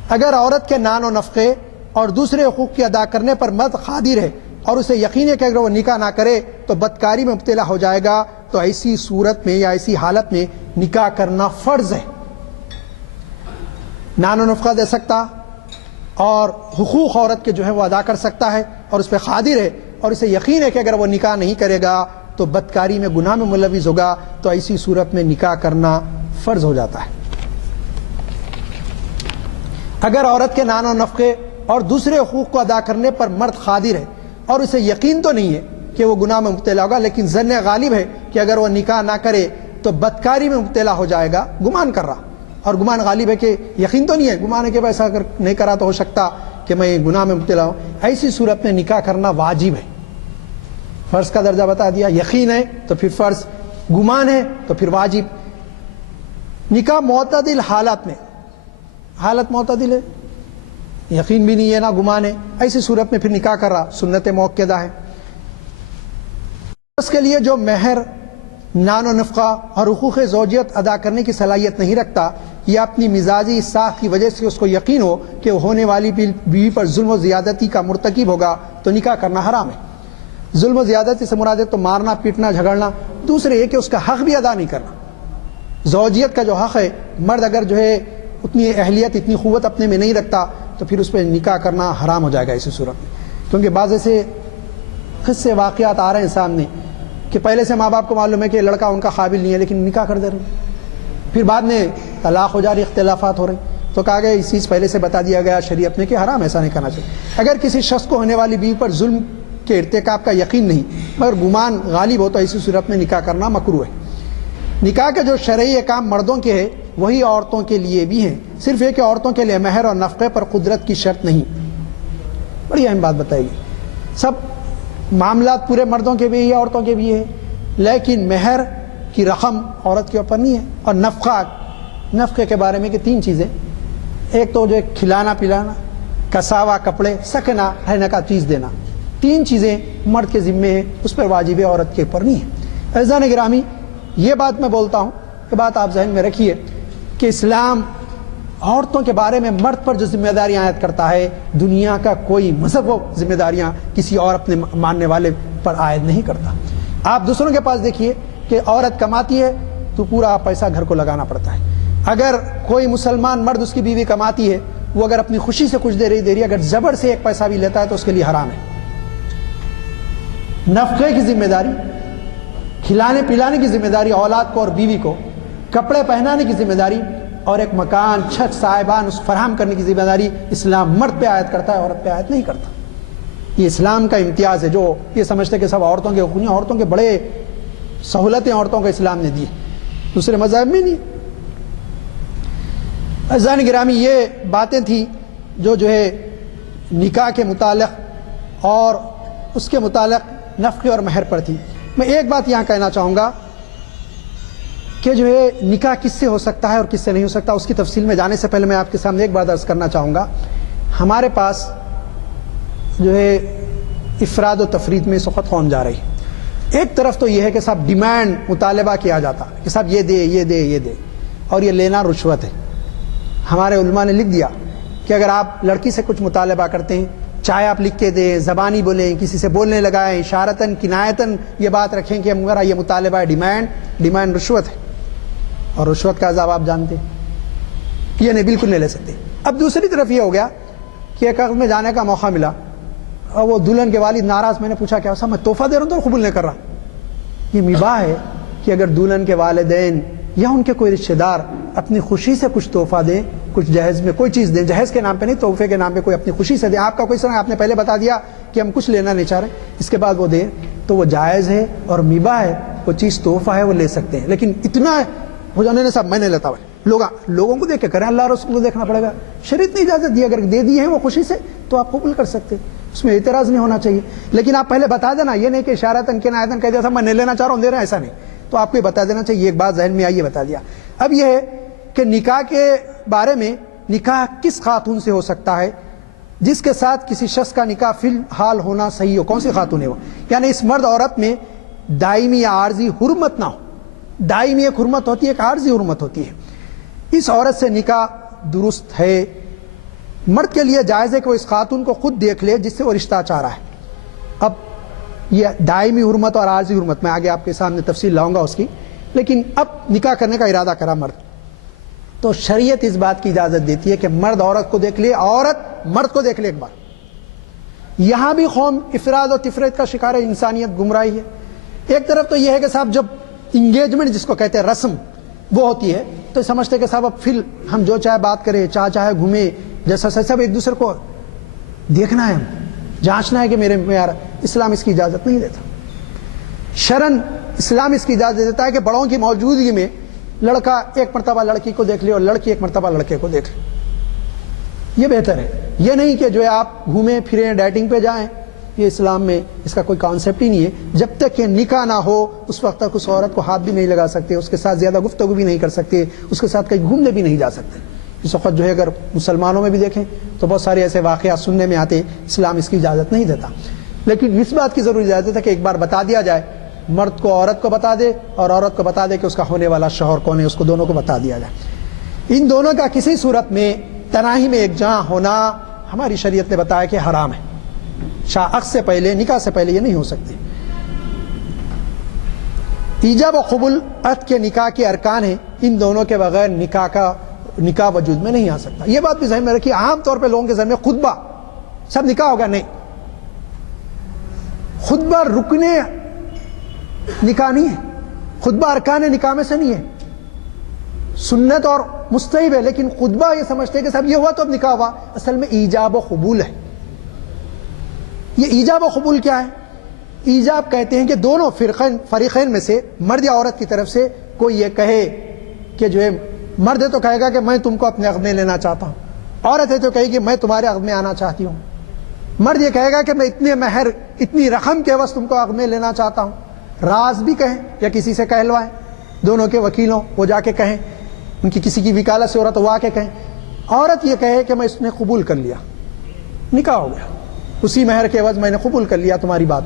اگر عورت کے نان و نفقے اور دوسرے حقوق کی ادا کرنے پر مرد قادر ہے اور اسے یقین ہے کہ اگر وہ نکاح نہ کرے تو بدکاری میں مبتلا ہو جائے گا، تو ایسی صورت میں یا ایسی حالت میں نکاح کرنا فرض ہے۔ نان و نفقہ دے سکتا اور حقوق عورت کے جو ہے وہ ادا کر سکتا ہے اور اس پہ قادر ہے اور اسے یقین ہے کہ اگر وہ نکاح نہیں کرے گا تو بدکاری میں گناہ میں ملوث ہوگا، تو ایسی صورت میں نکاح کرنا فرض ہو جاتا ہے۔ اگر عورت کے نان و نفقے اور دوسرے حقوق کو ادا کرنے پر مرد قادر ہے اور اسے یقین تو نہیں ہے کہ وہ گناہ میں مبتلا ہوگا لیکن ظن غالب ہے کہ اگر وہ نکاح نہ کرے تو بدکاری میں مبتلا ہو جائے گا، گمان کر رہا، اور گمان غالب ہے کہ یقین تو نہیں ہے، گمان ہے کہ ایسا اگر نہیں کرا تو ہو سکتا کہ میں گناہ میں مبتلا ہوں، ایسی صورت میں نکاح کرنا واجب ہے۔ فرض کا درجہ بتا دیا، یقین ہے تو پھر فرض، گمان ہے تو پھر واجب۔ نکاح معتدل حالت میں، حالت معتدل ہے، یقین بھی نہیں ہے نہ گمان ہے، ایسی صورت میں پھر نکاح کر رہا، سنت موقدہ ہے۔ اس کے لیے جو مہر، نان و نفقہ اور حقوق زوجیت ادا کرنے کی صلاحیت نہیں رکھتا یا اپنی مزاجی ساخت کی وجہ سے اس کو یقین ہو کہ وہ ہونے والی بیوی پر ظلم و زیادتی کا مرتکب ہوگا تو نکاح کرنا حرام ہے۔ ظلم و زیادتی سے مراد ہے تو مارنا، پیٹنا، جھگڑنا، دوسرے یہ کہ اس کا حق بھی ادا نہیں کرنا۔ زوجیت کا جو حق ہے، مرد اگر جو ہے اتنی اہلیت، اتنی قوت اپنے میں نہیں رکھتا تو پھر اس پہ نکاح کرنا حرام ہو جائے گا اسی صورت میں، کیونکہ بعض ایسے قصے واقعات آ رہے ہیں سامنے کہ پہلے سے ماں باپ کو معلوم ہے کہ لڑکا ان کا قابل نہیں ہے لیکن نکاح کر دے رہے ہیں، پھر بعد میں طلاق ہو جا رہی، اختلافات ہو رہے ہیں، تو کہا گیا اس چیز پہلے سے بتا دیا گیا شریعت میں کہ حرام، ایسا نہیں کرنا چاہیے۔ اگر کسی شخص کو ہونے والی بیوی پر ظلم کے ارتکاب کا یقین نہیں مگر گمان غالب ہو تو ایسی صورت میں نکاح کرنا مکروہ ہے۔ نکاح کے جو شرعی احکام مردوں کے ہیں وہی عورتوں کے لیے بھی ہیں، صرف یہ کہ عورتوں کے لیے مہر اور نفقے پر قدرت کی شرط نہیں۔ بڑی اہم بات بتائی گئی، سب معاملات پورے مردوں کے بھی ہیں عورتوں کے بھی ہیں، لیکن مہر کی رقم عورت کے اوپر نہیں ہے، اور نفقے کے بارے میں کہ تین چیزیں، ایک تو جو کھلانا پلانا، کساوا کپڑے، سکنا رہنے کا چیز دینا، تین چیزیں مرد کے ذمے ہیں، اس پر واجب ہے، عورت کے اوپر نہیں ہے۔ عزیزان گرامی، یہ بات میں بولتا ہوں کہ بات آپ ذہن میں رکھیے کہ اسلام عورتوں کے بارے میں مرد پر جو ذمہ داریاں عائد کرتا ہے، دنیا کا کوئی مذہب وہ ذمہ داریاں کسی اور اپنے ماننے والے پر عائد نہیں کرتا۔ آپ دوسروں کے پاس دیکھیے کہ عورت کماتی ہے تو پورا پیسہ گھر کو لگانا پڑتا ہے، اگر کوئی مسلمان مرد اس کی بیوی کماتی ہے، وہ اگر اپنی خوشی سے کچھ دے رہی اگر زبر سے ایک پیسہ بھی لیتا ہے تو اس کے لیے حرام ہے۔ نفقے کی ذمہ داری، کھلانے پلانے کی ذمہ داری اولاد کو اور بیوی کو، کپڑے پہنانے کی ذمہ داری اور ایک مکان، چھت، صاحبان اس فراہم کرنے کی ذمہ داری اسلام مرد پہ عائد کرتا ہے، عورت پہ عائد نہیں کرتا۔ یہ اسلام کا امتیاز ہے، جو یہ سمجھتے کہ سب عورتوں کے حقوق ہیں، عورتوں کے بڑے سہولتیں عورتوں کو اسلام نے دی، دوسرے مذاہب میں نہیں۔ عزیزان گرامی، یہ باتیں تھیں جو ہے نکاح کے متعلق اور اس کے متعلق نفقے اور مہر پر تھی۔ میں ایک بات یہاں کہنا چاہوں گا کہ جو ہے نکاح کس سے ہو سکتا ہے اور کس سے نہیں ہو سکتا، اس کی تفصیل میں جانے سے پہلے میں آپ کے سامنے ایک بات عرض کرنا چاہوں گا۔ ہمارے پاس جو ہے افراد و تفرید میں اس وقت کون جا رہی ہے؟ ایک طرف تو یہ ہے کہ صاحب ڈیمانڈ مطالبہ کیا جاتا کہ صاحب یہ دے یہ دے یہ دے، اور یہ لینا رشوت ہے۔ ہمارے علماء نے لکھ دیا کہ اگر آپ لڑکی سے کچھ مطالبہ کرتے ہیں، چاہے آپ لکھ کے دیں، زبانی بولیں، کسی سے بولنے لگائیں، اشارتاً کنایتاً یہ بات رکھیں کہ ہمارا یہ مطالبہ ہے، ڈیمانڈ رشوت ہے، اور رشوت کا عذاب آپ جانتے ہیں، یہ نہیں بالکل نہیں لے سکتے۔ اب دوسری طرف یہ ہو گیا کہ ایک عقد میں جانے کا موقع ملا اور وہ دلہن کے والد ناراض، میں نے پوچھا کیا صاحب میں تحفہ دے رہا ہوں تو قبول نہیں کر رہا۔ یہ مباح ہے کہ اگر دلہن کے والدین یا ان کے کوئی رشتہ دار اپنی خوشی سے کچھ تحفہ دیں، کچھ جہیز میں کوئی چیز دیں، جہیز کے نام پہ نہیں، تحفے کے نام پہ کوئی اپنی خوشی سے دیں، آپ کا کوئی سر آپ نے پہلے بتا دیا کہ ہم کچھ لینا نہیں چاہ رہے، اس کے بعد وہ دیں تو وہ جائز ہے اور مباح ہے، وہ چیز تحفہ ہے، وہ لے سکتے ہیں۔ لیکن اتنا ہو جانے نے صاحب میں نہیں لیتا، لوگوں کو دیکھ کے کریں، اللہ رسول کو دیکھنا پڑے گا۔ شریعت نے اجازت دی، اگر دے دی ہے وہ خوشی سے تو آپ قبول کر سکتے، اس میں اعتراض نہیں ہونا چاہیے۔ لیکن آپ پہلے بتا دینا، یہ نہیں کہ اشارتاً کنایتاً کہہ دیا صاحب میں نہیں لینا چاہ رہا ہوں دے رہے ہیں، ایسا نہیں، تو آپ کو یہ بتا دینا چاہیے۔ ایک بات ذہن میں آئی، یہ بتا دیا۔ اب یہ ہے کہ نکاح کے بارے میں، نکاح کس خاتون سے ہو سکتا ہے جس کے ساتھ کسی شخص کا نکاح فی الحال ہونا صحیح ہو؟ کون سی خاتون ہے وہ؟ یعنی اس مرد عورت میں دائمی یا عارضی حرمت نہ ہو۔ دائمی ایک حرمت ہوتی ہے، ایک عارضی حرمت ہوتی ہے۔ اس عورت سے نکاح درست ہے۔ مرد کے لیے جائز ہے کہ وہ اس خاتون کو خود دیکھ لے جس سے وہ رشتہ چاہ رہا ہے۔ اب یہ دائمی حرمت اور عارضی حرمت میں آگے آپ کے سامنے تفصیل لاؤں گا اس کی، لیکن اب نکاح کرنے کا ارادہ کرا مرد، تو شریعت اس بات کی اجازت دیتی ہے کہ مرد عورت کو دیکھ لے، عورت مرد کو دیکھ لے ایک بار۔ یہاں بھی قوم افراد و تفرید کا شکار ہے، انسانیت گمراہی ہے۔ ایک طرف تو یہ ہے کہ صاحب جب انگیجمنٹ جس کو کہتے ہیں رسم وہ ہوتی ہے تو سمجھتے کہ صاحب اب پھر ہم جو چاہے بات کریں، چاہے گھومیں، جیسا سب ایک دوسرے کو دیکھنا ہے، جانچنا ہے کہ میرے یار اسلام اس کی اجازت نہیں دیتا۔ شرعاً اسلام اس کی اجازت دیتا ہے کہ بڑوں کی موجودگی میں لڑکا ایک مرتبہ لڑکی کو دیکھ لے اور لڑکی ایک مرتبہ لڑکے کو دیکھ لے، یہ بہتر ہے۔ یہ نہیں کہ جو ہے آپ گھومیں پھریں ڈیٹنگ پہ جائیں، یہ اسلام میں اس کا کوئی کانسیپٹ ہی نہیں ہے۔ جب تک کہ نکاح نہ ہو اس وقت تک اس عورت کو ہاتھ بھی نہیں لگا سکتے، اس کے ساتھ زیادہ گفتگو بھی نہیں کر سکتے، اس کے ساتھ کہیں گھومنے بھی نہیں جا سکتے۔ اس وقت جو ہے اگر مسلمانوں میں بھی دیکھیں تو بہت سارے ایسے واقعات سننے میں آتے، اسلام اس کی اجازت نہیں دیتا۔ لیکن اس بات کی ضرور اجازت ہے کہ ایک بار بتا دیا جائے، مرد کو عورت کو بتا دے اور عورت کو بتا دے کہ اس کا ہونے والا شوہر کون ہے، اس کو دونوں کو بتا دیا جائے۔ ان دونوں کا کسی صورت میں تنہائی میں ایک جہاں ہونا ہماری شریعت نے بتایا کہ حرام ہے۔ عقد سے پہلے، نکاح سے پہلے یہ نہیں ہو سکتے۔ ایجاب و قبول عقد کے نکاح کے ارکان ہیں، ان دونوں کے بغیر نکاح وجود میں نہیں آ سکتا۔ یہ بات بھی ذہن میں رکھیے، عام طور پہ لوگوں کے ذہن میں خطبہ سب نکاح ہوگا، نہیں، خطبہ رکن نکاح نہیں ہے، خطبہ ارکان نکاح میں سے نہیں ہے، سنت اور مستحب ہے، لیکن خطبہ یہ سمجھتے کہ صاحب یہ ہوا تو اب نکاح ہوا، اصل میں ایجاب و قبول ہے۔ یہ ایجاب و قبول کیا ہے؟ ایجاب کہتے ہیں کہ دونوں فریقین میں سے مرد یا عورت کی طرف سے کوئی یہ کہے کہ جو ہے، مرد ہے تو کہے گا کہ میں تم کو اپنے عقد میں لینا چاہتا ہوں، عورت ہے تو کہے گی میں تمہارے عقد میں آنا چاہتی ہوں۔ مرد یہ کہے گا کہ میں اتنے مہر، اتنی رقم کے عوض تم کو عقد میں لینا چاہتا ہوں، راز بھی کہیں یا کسی سے کہلوائیں، دونوں کے وکیلوں وہ جا کے کہیں، ان کی کسی کی وکالت سے عورت وہ آ کے کہیں۔ عورت یہ کہے کہ میں اس نے قبول کر لیا، نکاح ہو گیا، اسی مہر کے عوض میں نے قبول کر لیا تمہاری بات۔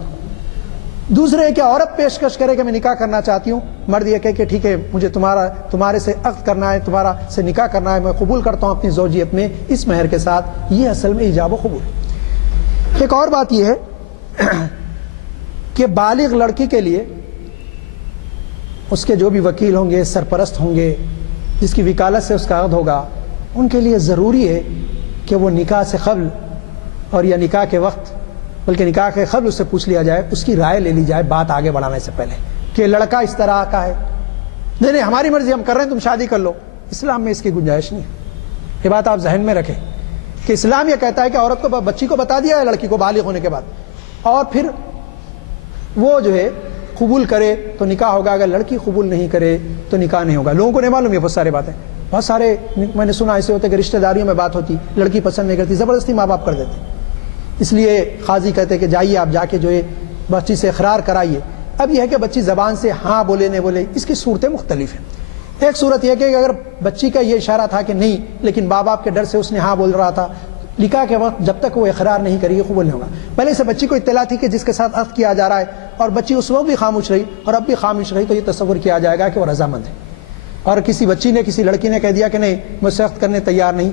دوسرے ہے کہ عورت پیشکش کرے کہ میں نکاح کرنا چاہتی ہوں، مرد یہ کہے کہ ٹھیک ہے مجھے تمہارے سے عقد کرنا ہے، تمہارا سے نکاح کرنا ہے، میں قبول کرتا ہوں اپنی زوجیت میں اس مہر کے ساتھ۔ یہ اصل میں ایجاب و قبول ہے۔ ایک اور بات یہ ہے کہ بالغ لڑکی کے لیے اس کے جو بھی وکیل ہوں گے، سرپرست ہوں گے، جس کی وکالت سے اس کا عقد ہوگا، ان کے لیے ضروری ہے کہ وہ نکاح سے قبل اور یا نکاح کے وقت، بلکہ نکاح کے قبل اس سے پوچھ لیا جائے، اس کی رائے لے لی جائے بات آگے بڑھانے سے پہلے کہ لڑکا اس طرح کا ہے، نہیں ہماری مرضی ہم کر رہے ہیں، تم شادی کر لو۔ اسلام میں اس کی گنجائش نہیں ہے۔ یہ بات آپ ذہن میں رکھیں کہ اسلام یہ کہتا ہے کہ عورت کو، بچی کو بتا دیا ہے لڑکی کو بالغ ہونے کے بعد، اور پھر وہ جو ہے قبول کرے تو نکاح ہوگا، اگر لڑکی قبول نہیں کرے تو نکاح نہیں ہوگا۔ لوگوں کو نہیں معلوم، یہ بہت سارے باتیں، بہت سارے میں نے سنا ایسے ہوتے کہ رشتہ داریوں میں بات ہوتی، لڑکی پسند نہیں کرتی، زبردستی ماں باپ کر دیتے، اس لیے قاضی کہتے کہ جائیے آپ جا کے جو ہے بچی سے اقرار کرائیے۔ اب یہ ہے کہ بچی زبان سے ہاں بولے نہیں بولے، اس کی صورتیں مختلف ہیں۔ ایک صورت یہ کہ اگر بچی کا یہ اشارہ تھا کہ نہیں، لیکن ماں باپ کے ڈر سے اس نے ہاں بول رہا تھا، نکاح کے وقت جب تک وہ اقرار نہیں کرے گی قبول نہیں ہوگا. پہلے سے بچی کو اطلاع تھی کہ جس کے ساتھ عقد کیا جا رہا ہے اور بچی اس وقت بھی خاموش رہی اور اب بھی خاموش رہی تو یہ تصور کیا جائے گا کہ وہ رضامند ہے. اور کسی بچی نے کسی لڑکی نے کہہ دیا کہ نہیں مجھ سے عقد کرنے تیار نہیں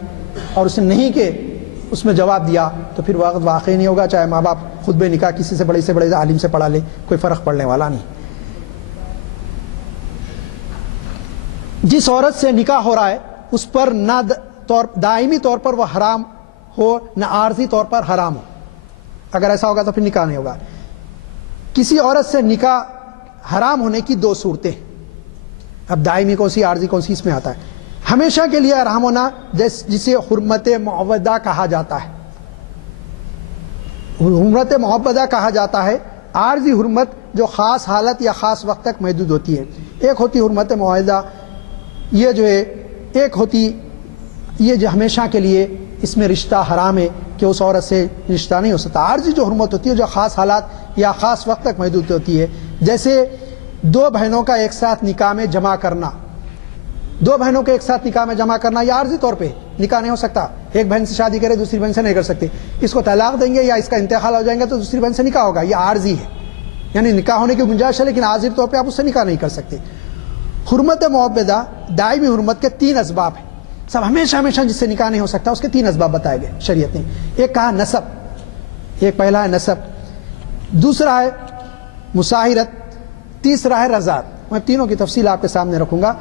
اور اس نے نہیں کہ اس میں جواب دیا تو پھر وقت واقع نہیں ہوگا, چاہے ماں باپ خطبہ نکاح کسی سے بڑے عالم سے پڑھا لے, کوئی فرق پڑنے والا نہیں. جس عورت سے نکاح ہو رہا ہے اس پر نہ دائمی طور پر وہ حرام ہو نہ عارضی طور پر حرام ہو. اگر ایسا ہوگا تو پھر نکاح نہیں ہوگا. کسی عورت سے نکاح حرام ہونے کی دو صورتیں, اب دائمی کون سی عارضی کون سی اس میں آتا ہے. ہمیشہ کے لیے حرام ہونا جسے حرمت معودہ کہا جاتا ہے, حرمت معودہ کہا جاتا ہے. عارضی حرمت جو خاص حالت یا خاص وقت تک محدود ہوتی ہے. ایک ہوتی حرمت معودہ, یہ جو ہے ایک ہوتی یہ جو ہمیشہ کے لیے اس میں رشتہ حرام ہے کہ اس عورت سے رشتہ نہیں ہو سکتا. عارضی جو حرمت ہوتی ہے جو خاص حالات یا خاص وقت تک محدود ہوتی ہے, جیسے دو بہنوں کا ایک ساتھ نکاح میں جمع کرنا. دو بہنوں کے ایک ساتھ نکاح میں جمع کرنا یہ عارضی طور پہ نکاح نہیں ہو سکتا. ایک بہن سے شادی کرے دوسری بہن سے نہیں کر سکتے, اس کو طلاق دیں گے یا اس کا انتقال ہو جائیں گے تو دوسری بہن سے نکاح ہوگا, یہ عارضی ہے. یعنی نکاح ہونے کی گنجائش ہے لیکن عارضی طور پہ آپ اس سے نکاح نہیں کر سکتے. حرمت معودہ دائمی حرمت کے تین اسباب ہیں. سب ہمیشہ جس سے نکاح نہیں ہو سکتا اس کے تین اسباب بتائے گئے شریعت نے. ایک کہا نسب, ایک پہلا ہے نسب, دوسرا ہے مساہرت, تیسرا ہے رضاعت. میں تینوں کی تفصیل آپ کے سامنے رکھوں گا.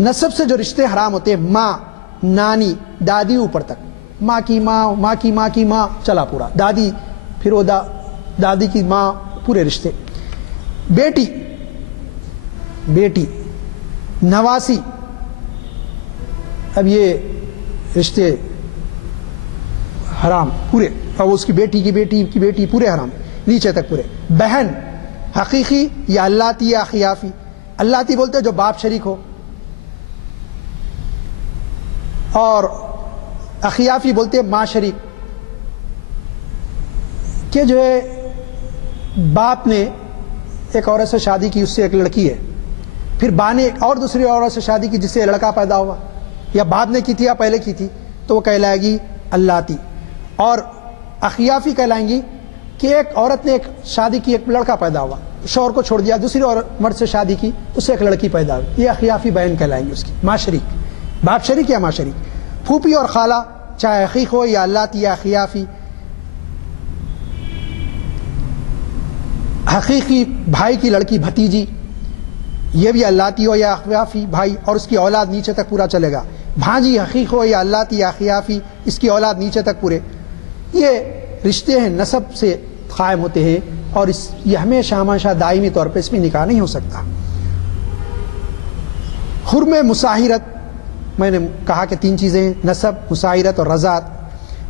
نسب سے جو رشتے حرام ہوتے ہیں, ماں, نانی, دادی اوپر تک, ماں کی ماں, ماں کی ماں کی ماں, چلا پورا دادی, پھر وہ دادی کی ماں, پورے رشتے. بیٹی, بیٹی, نواسی, اب یہ رشتے حرام پورے, اور اس کی بیٹی کی بیٹی کی بیٹی پورے حرام نیچے تک پورے. بہن حقیقی یا اللاتی یا اخیافی. اللاتی بولتے جو باپ شریک ہو, اور اخیافی بولتے ماں شریک, کہ جو ہے باپ نے ایک عورت سے شادی کی, اس سے ایک لڑکی ہے, پھر باپ نے ایک اور دوسری عورت سے شادی کی جس سے لڑکا پیدا ہوا, یا بعد نے کی تھی یا پہلے کی تھی, تو وہ کہلائے گی اللاتی. اور اخیافی کہلائیں گی کہ ایک عورت نے ایک شادی کی, ایک لڑکا پیدا ہوا, شوہر کو چھوڑ دیا, دوسری اور مرد سے شادی کی, اس سے ایک لڑکی پیدا ہوئی, یہ اخیافی بہن کہلائیں گی. اس کی ماں شریک, باپ شریک یا ماں شریک. پھوپھی اور خالہ چاہے حقیق ہو یا اللاتی یا اخیافی. حقیقی بھائی کی لڑکی بھتیجی, یہ بھی اللاتی ہو یا اخیافی بھائی, اور اس کی اولاد نیچے تک پورا چلے گا. بھانجی حقیق ہو یا اللاتی یا اخیافی, اس کی اولاد نیچے تک پورے. یہ رشتے ہیں نسب سے قائم ہوتے ہیں, اور یہ ہمیشہ دائمی طور پہ اس میں نکاح نہیں ہو سکتا. حرم مساہرت, میں نے کہا کہ تین چیزیں ہیں, نسب, مساہرت اور رضاعت.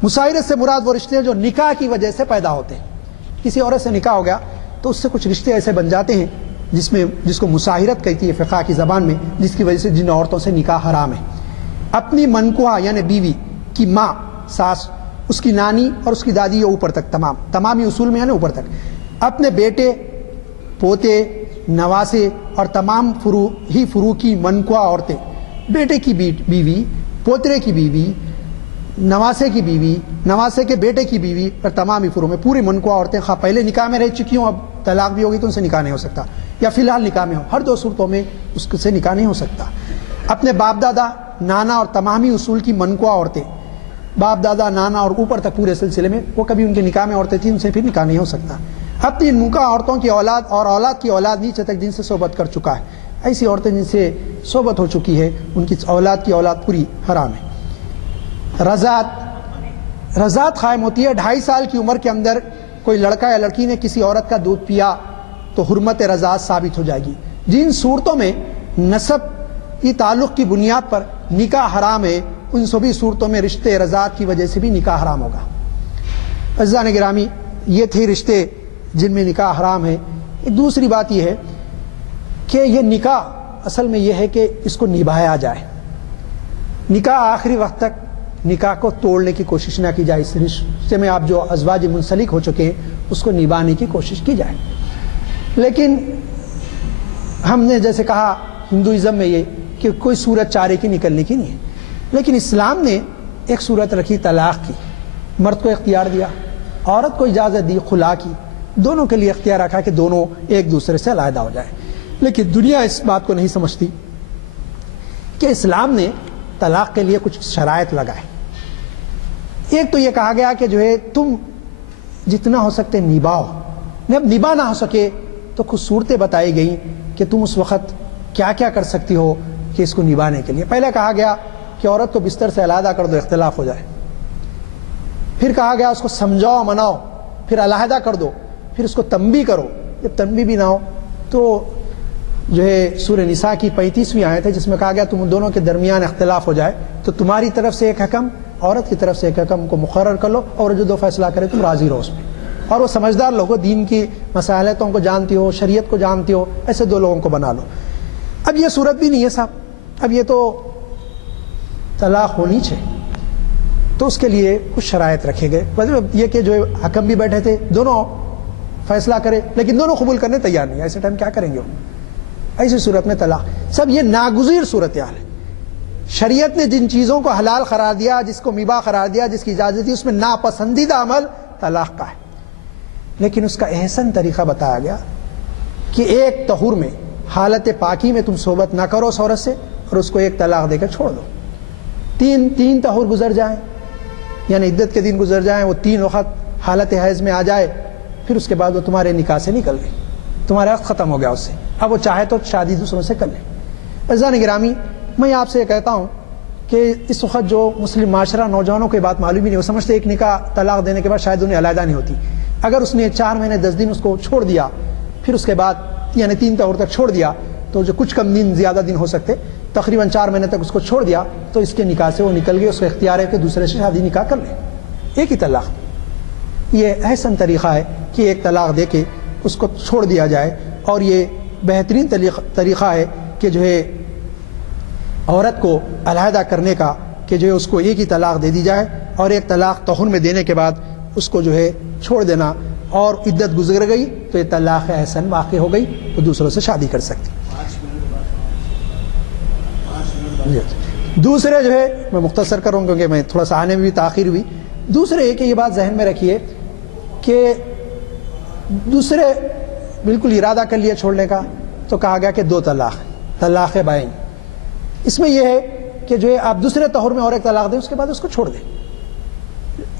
مساہرت سے مراد وہ رشتے ہیں جو نکاح کی وجہ سے پیدا ہوتے ہیں. کسی عورت سے نکاح ہو گیا تو اس سے کچھ رشتے ایسے بن جاتے ہیں جس کو مساہرت کہتی ہے فقہ کی زبان میں, جس کی وجہ سے جن عورتوں سے نکاح حرام ہے. اپنی منکوحہ یعنی بیوی کی ماں, ساس, اس کی نانی اور اس کی دادی, اوپر تک تمامی اصول میں یعنی اوپر تک. اپنے بیٹے, پوتے, نواسے اور تمام فروع کی منکوحہ عورتیں, بیٹے کی بیوی, پوترے کی بیوی, نواسے کی بیوی, نواسے کے بیٹے کی بیوی, اور تمام فروع میں پوری منکوحہ عورتیں, خواہ پہلے نکاح میں رہ چکی ہوں, اب طلاق بھی ہوگی تو ان سے نکاح نہیں ہو سکتا, یا فی الحال نکاح میں ہو, ہر دو صورتوں میں اس سے نکاح نہیں ہو سکتا. اپنے باپ دادا, نانا اور تمامی اصول کی منکوحہ عورتیں, باپ دادا, نانا اور اوپر تک پورے سلسلے میں, وہ کبھی ان کے نکاح میں عورتیں تھیں, ان سے پھر نکاح نہیں ہو سکتا. اپنی منکوحہ عورتوں کی اولاد اور اولاد کی اولاد نیچے تک جن سے صحبت کر چکا ہے, ایسی عورتیں جن سے صحبت ہو چکی ہے ان کی اولاد کی اولاد پوری حرام ہے. رضاعت قائم ہوتی ہے 2.5 سال کی عمر کے اندر کوئی لڑکا یا لڑکی نے کسی عورت کا دودھ پیا تو حرمت رضاعت ثابت ہو جائے گی. جن صورتوں میں نسب کی تعلق کی بنیاد پر نکاح حرام ہے, ان سبھی صورتوں میں رشتے رضاعت کی وجہ سے بھی نکاح حرام ہوگا. عزیزان گرامی, یہ تھے رشتے جن میں نکاح حرام ہے. ایک دوسری بات یہ ہے کہ یہ نکاح اصل میں یہ ہے کہ اس کو نبھایا جائے. نکاح آخری وقت تک نکاح کو توڑنے کی کوشش نہ کی جائے. اس رشتے میں آپ جو ازواج منسلک ہو چکے ہیں اس کو نبھانے کی کوشش کی جائے. لیکن ہم نے جیسے کہا ہندوازم میں یہ کہ کوئی صورت چارے کی نکلنے کی نہیں ہے, لیکن اسلام نے ایک صورت رکھی طلاق کی. مرد کو اختیار دیا، عورت کو اجازت دی خلا کی، دونوں کے لیے اختیار رکھا کہ دونوں ایک دوسرے سے علیحدہ ہو جائیں. لیکن دنیا اس بات کو نہیں سمجھتی کہ اسلام نے طلاق کے لیے کچھ شرائط لگائے. ایک تو یہ کہا گیا کہ جو ہے تم جتنا ہو سکتے نبھاؤ، جب نبھا نہ ہو سکے تو کچھ صورتیں بتائی گئیں کہ تم اس وقت کیا کیا کر سکتی ہو کہ اس کو نبھانے کے لیے. پہلے کہا گیا کہ عورت کو بستر سے علیحدہ کر دو، اختلاف ہو جائے. پھر کہا گیا اس کو سمجھاؤ مناؤ، پھر علیحدہ کر دو، پھر اس کو تنبیہ کرو. جب تنبیہ بھی نہ ہو تو جو ہے سورہ نساء کی 35ویں آیت ہے جس میں کہا گیا تم دونوں کے درمیان اختلاف ہو جائے تو تمہاری طرف سے ایک حکم، عورت کی طرف سے ایک حکم کو مقرر کر لو اور جو دو فیصلہ کرے تم راضی رہو اس میں. اور وہ سمجھدار لوگوں، دین کی مصالحتوں کو جانتی ہو، شریعت کو جانتی ہو، ایسے دو لوگوں کو بنا لو. اب یہ صورت بھی نہیں ہے صاحب، اب یہ تو طلاق ہونی چاہیے. تو اس کے لیے کچھ شرائط رکھے گئے. مطلب یہ کہ جو حکم بھی بیٹھے تھے دونوں فیصلہ کرے لیکن دونوں قبول کرنے تیار نہیں. ایسے ٹائم کیا کریں گے وہ؟ ایسی صورت میں طلاق. سب یہ ناگزیر صورتحال ہے. شریعت نے جن چیزوں کو حلال قرار دیا، جس کو مباح قرار دیا، جس کی اجازت دی، اس میں ناپسندیدہ عمل طلاق کا ہے. لیکن اس کا احسن طریقہ بتایا گیا کہ ایک طہور میں، حالت پاکی میں تم صحبت نہ کرو اس عورت سے اور اس کو ایک طلاق دے کر چھوڑ دو. تین طہور گزر جائیں، یعنی عدت کے دن گزر جائیں، وہ 3 وقت حالت حیض میں آ جائے، پھر اس کے بعد وہ تمہارے نکاح سے نکل گئی، تمہارا وقت ختم ہو گیا اس سے. اب وہ چاہے تو شادی دوسروں سے کر لے. عزیزان گرامی، میں آپ سے یہ کہتا ہوں کہ اس وقت جو مسلم معاشرہ، نوجوانوں کو یہ بات معلوم ہی نہیں، وہ سمجھتے ایک نکاح طلاق دینے کے بعد شاید انہیں علیحدہ نہیں ہوتی. اگر اس نے 4 مہینے 10 دن اس کو چھوڑ دیا، پھر اس کے بعد یعنی 3 طہور تک چھوڑ دیا، تو جو کچھ کم دن زیادہ دن ہو سکتے، تقریباً 4 مہینے تک اس کو چھوڑ دیا تو اس کے نکاح سے وہ نکل گئی. اس کو اختیار ہے کہ دوسرے سے شادی نکاح کر لے. ایک ہی طلاق. یہ احسن طریقہ ہے کہ ایک طلاق دے کے اس کو چھوڑ دیا جائے. اور یہ بہترین طریقہ ہے کہ جو ہے عورت کو علیحدہ کرنے کا، کہ جو ہے اس کو ایک ہی طلاق دے دی جائے اور ایک طلاق طہور میں دینے کے بعد اس کو جو ہے چھوڑ دینا. اور عدت گزر گئی تو یہ طلاق احسن واقع ہو گئی، تو دوسروں سے شادی کر سکتی. دوسرے جو ہے میں مختصر کروں کیونکہ میں تھوڑا سا آنے میں بھی تاخیر ہوئی. دوسرے یہ کہ یہ بات ذہن میں رکھیے کہ دوسرے بالکل ارادہ کر لیا چھوڑنے کا تو کہا گیا کہ 2 طلاق، طلاق بائن. اس میں یہ ہے کہ جو ہے آپ دوسرے طہور میں اور ایک طلاق دیں، اس کے بعد اس کو چھوڑ دیں.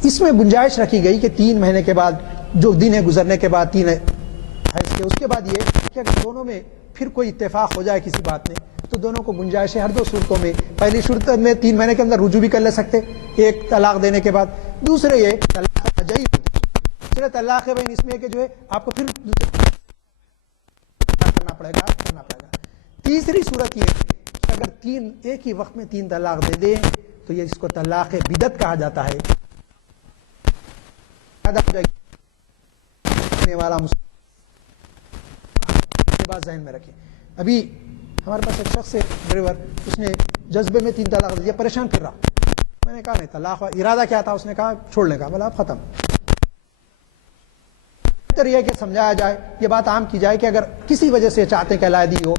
اس میں گنجائش رکھی گئی کہ 3 مہینے کے بعد، جو دن ہے گزرنے کے بعد 3 حیض کے، اس کے بعد یہ کہ اگر دونوں میں پھر کوئی اتفاق ہو جائے کسی بات میں تو دونوں کو گنجائش ہے ہر 2 صورتوں میں. پہلی صورت میں 3 مہینے کے اندر رجوع بھی کر لے سکتے ایک طلاق دینے کے بعد. دوسرے یہ طلاق رجعی، دوسرے طلاق بین، اس میں کہ جو ہے آپ کو پھر کرنا پڑے گا. تیسری صورت یہ کہ اگر ایک ہی وقت میں 3 طلاق دے دیں تو یہ اس کو طلاق بدعت کہا جاتا ہے. والا بات ذہن میں رکھیں. ابھی ہمارے پاس ایک شخص ہے ڈرائیور، اس نے جذبے میں 3 طلاق دیا، پریشان پھر رہا. میں نے کہا نہیں طلاق ارادہ کیا تھا؟ اس نے کہا چھوڑنے کا. بولا اب ختم. بہتر یہ کہ سمجھایا جائے، یہ بات عام کی جائے کہ اگر کسی وجہ سے چاہتے ہیں کہ علیحدگی ہو،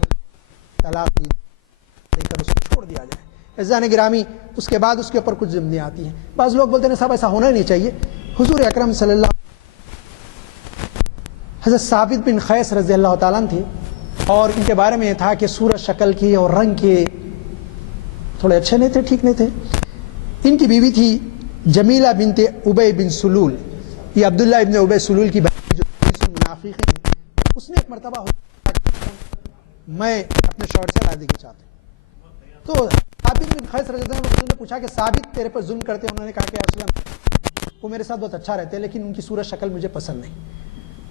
طلاق دی کر اس کو چھوڑ دیا جائے. عزیزان گرامی، اس کے بعد اس کے اوپر کچھ ضمنیاں آتی ہیں. بعض لوگ بولتے ہیں صاحب ایسا ہونا نہیں چاہیے. حضور اکرم صلی اللہ، حضرت ثابت بن قیس رضی اللہ تعالیٰ تھے اور ان کے بارے میں یہ تھا کہ صورت شکل کے اور رنگ کے تھوڑے اچھے نہیں تھے، ٹھیک نہیں تھے. ان کی بیوی تھی جمیلہ بنت ابی بن سلول. یہ عبداللہ ابن ابی سلول کی بہن جو منافقین ہیں. اس نے ایک مرتبہ میں اپنے شوہر سے علیحدگی چاہتا ہوں. تو ثابت بن قیس رضی اللہ عنہ نے پوچھا کہ ثابت تیرے پر ظلم کرتے ہیں؟ انہوں نے کہا کہ اصلا وہ میرے ساتھ بہت اچھا رہتے ہیں لیکن ان کی صورت شکل مجھے پسند نہیں.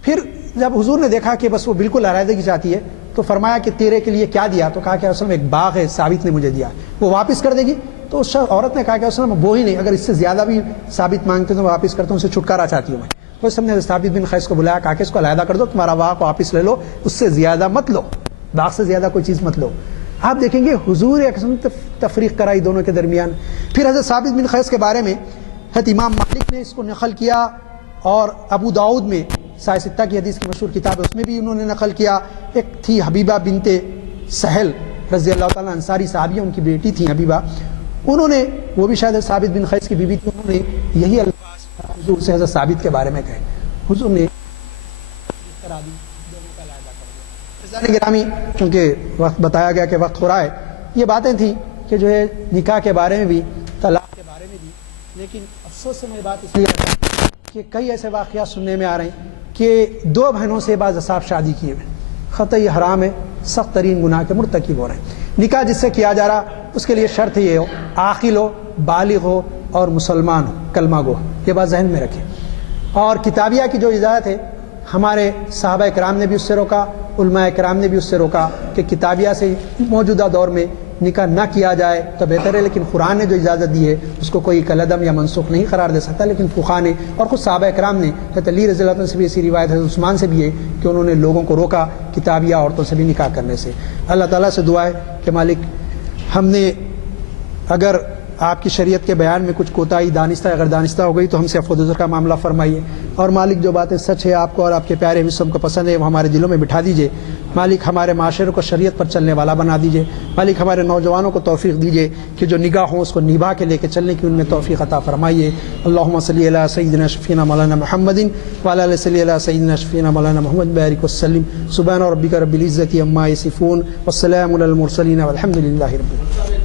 پھر جب حضور نے دیکھا کہ بس وہ بالکل علیحدگی چاہتی ہے تو فرمایا کہ تیرے کے لیے کیا دیا؟ تو کہا کہ اصل میں ایک باغ ہے ثابت نے مجھے دیا، وہ واپس کر دے گی؟ تو اس عورت نے کہا کہ اصل میں وہ ہی نہیں، اگر اس سے زیادہ بھی ثابت مانگتے تو واپس کرتا ہوں، اسے چھٹکارا چاہتی ہوں میں. تو سب نے ثابت بن قیس کو بلایا، کہا کہ اس کو علیحدہ کر دو، تمہارا باغ واپس لے لو، اس سے زیادہ مت لو، باغ سے زیادہ کوئی چیز مت لو. آپ دیکھیں گے حضور ایک قسم تفریق کرائی دونوں کے درمیان. پھر حضرت ثابت بن قیس کے بارے میں حضرت امام مالک نے اس کو نقل کیا اور ابو داؤد میں سائے ستہ کی حدیث کی مشہور کتاب ہے اس میں بھی انہوں نے نقل کیا. ایک تھی حبیبہ بنت سہل رضی اللہ تعالیٰ انصاری صحابیہ، ان کی بیٹی تھی حبیبہ. انہوں نے، وہ بھی شاید ثابت بن قیس کی بیوی تھی، انہوں نے یہی الفاظ حضور سے حضرت ثابت کے بارے میں کہے. حضور نے گرامی چونکہ وقت بتایا گیا کہ وقت ہو رہا ہے، یہ باتیں تھیں کہ جو ہے نکاح کے بارے میں بھی، طلاق کے بارے میں بھی. لیکن افسوس سے میں بات اس لیے کہ کئی ایسے واقعات سننے میں آ رہے ہیں کہ دو بہنوں سے بعض اصحاب شادی کیے ہوئے، قطعی حرام ہے، سخت ترین گناہ کے مرتکب ہو رہے ہیں. نکاح جس سے کیا جا رہا اس کے لیے شرط یہ ہو عاقل ہو، بالغ ہو اور مسلمان ہو، کلمہ گو. یہ بات ذہن میں رکھیں. اور کتابیہ کی جو اجازت ہے، ہمارے صحابہ کرام نے بھی اس سے روکا، علماء کرام نے بھی اس سے روکا کہ کتابیہ سے موجودہ دور میں نکاح نہ کیا جائے تو بہتر ہے. لیکن قرآن نے جو اجازت دی ہے اس کو کوئی کلعدم یا منسوخ نہیں قرار دے سکتا. لیکن فقہا نے اور خود صحابہ کرام نے، حضرت علی رضی اللہ عنہ سے بھی ایسی روایت حضرت عثمان سے بھی ہے کہ انہوں نے لوگوں کو روکا کتابیہ عورتوں سے بھی نکاح کرنے سے. اللہ تعالیٰ سے دعا ہے کہ مالک ہم نے اگر آپ کی شریعت کے بیان میں کچھ کوتاہی دانستہ اگر دانستہ ہو گئی تو ہم سے عفو و عذر کا معاملہ فرمائیے. اور مالک جو باتیں سچ ہے آپ کو اور آپ کے پیارے وسم کو پسند ہے وہ ہمارے دلوں میں بٹھا دیجئے. مالک ہمارے معاشرے کو شریعت پر چلنے والا بنا دیجئے. مالک ہمارے نوجوانوں کو توفیق دیجئے کہ جو نگاہ ہوں اس کو نبھا کے لے کے چلنے کی ان میں توفیق عطا فرمائیے. اللہم صلی علی سیدنا شفینا مولانا محمد وعلی آلہ صلی علی سیدنا شفینا مولانا محمد بارک وسلم. سبحان ربک رب العزۃ عما یصفون والسلام علی المرسلین والحمد للہ رب العالمین.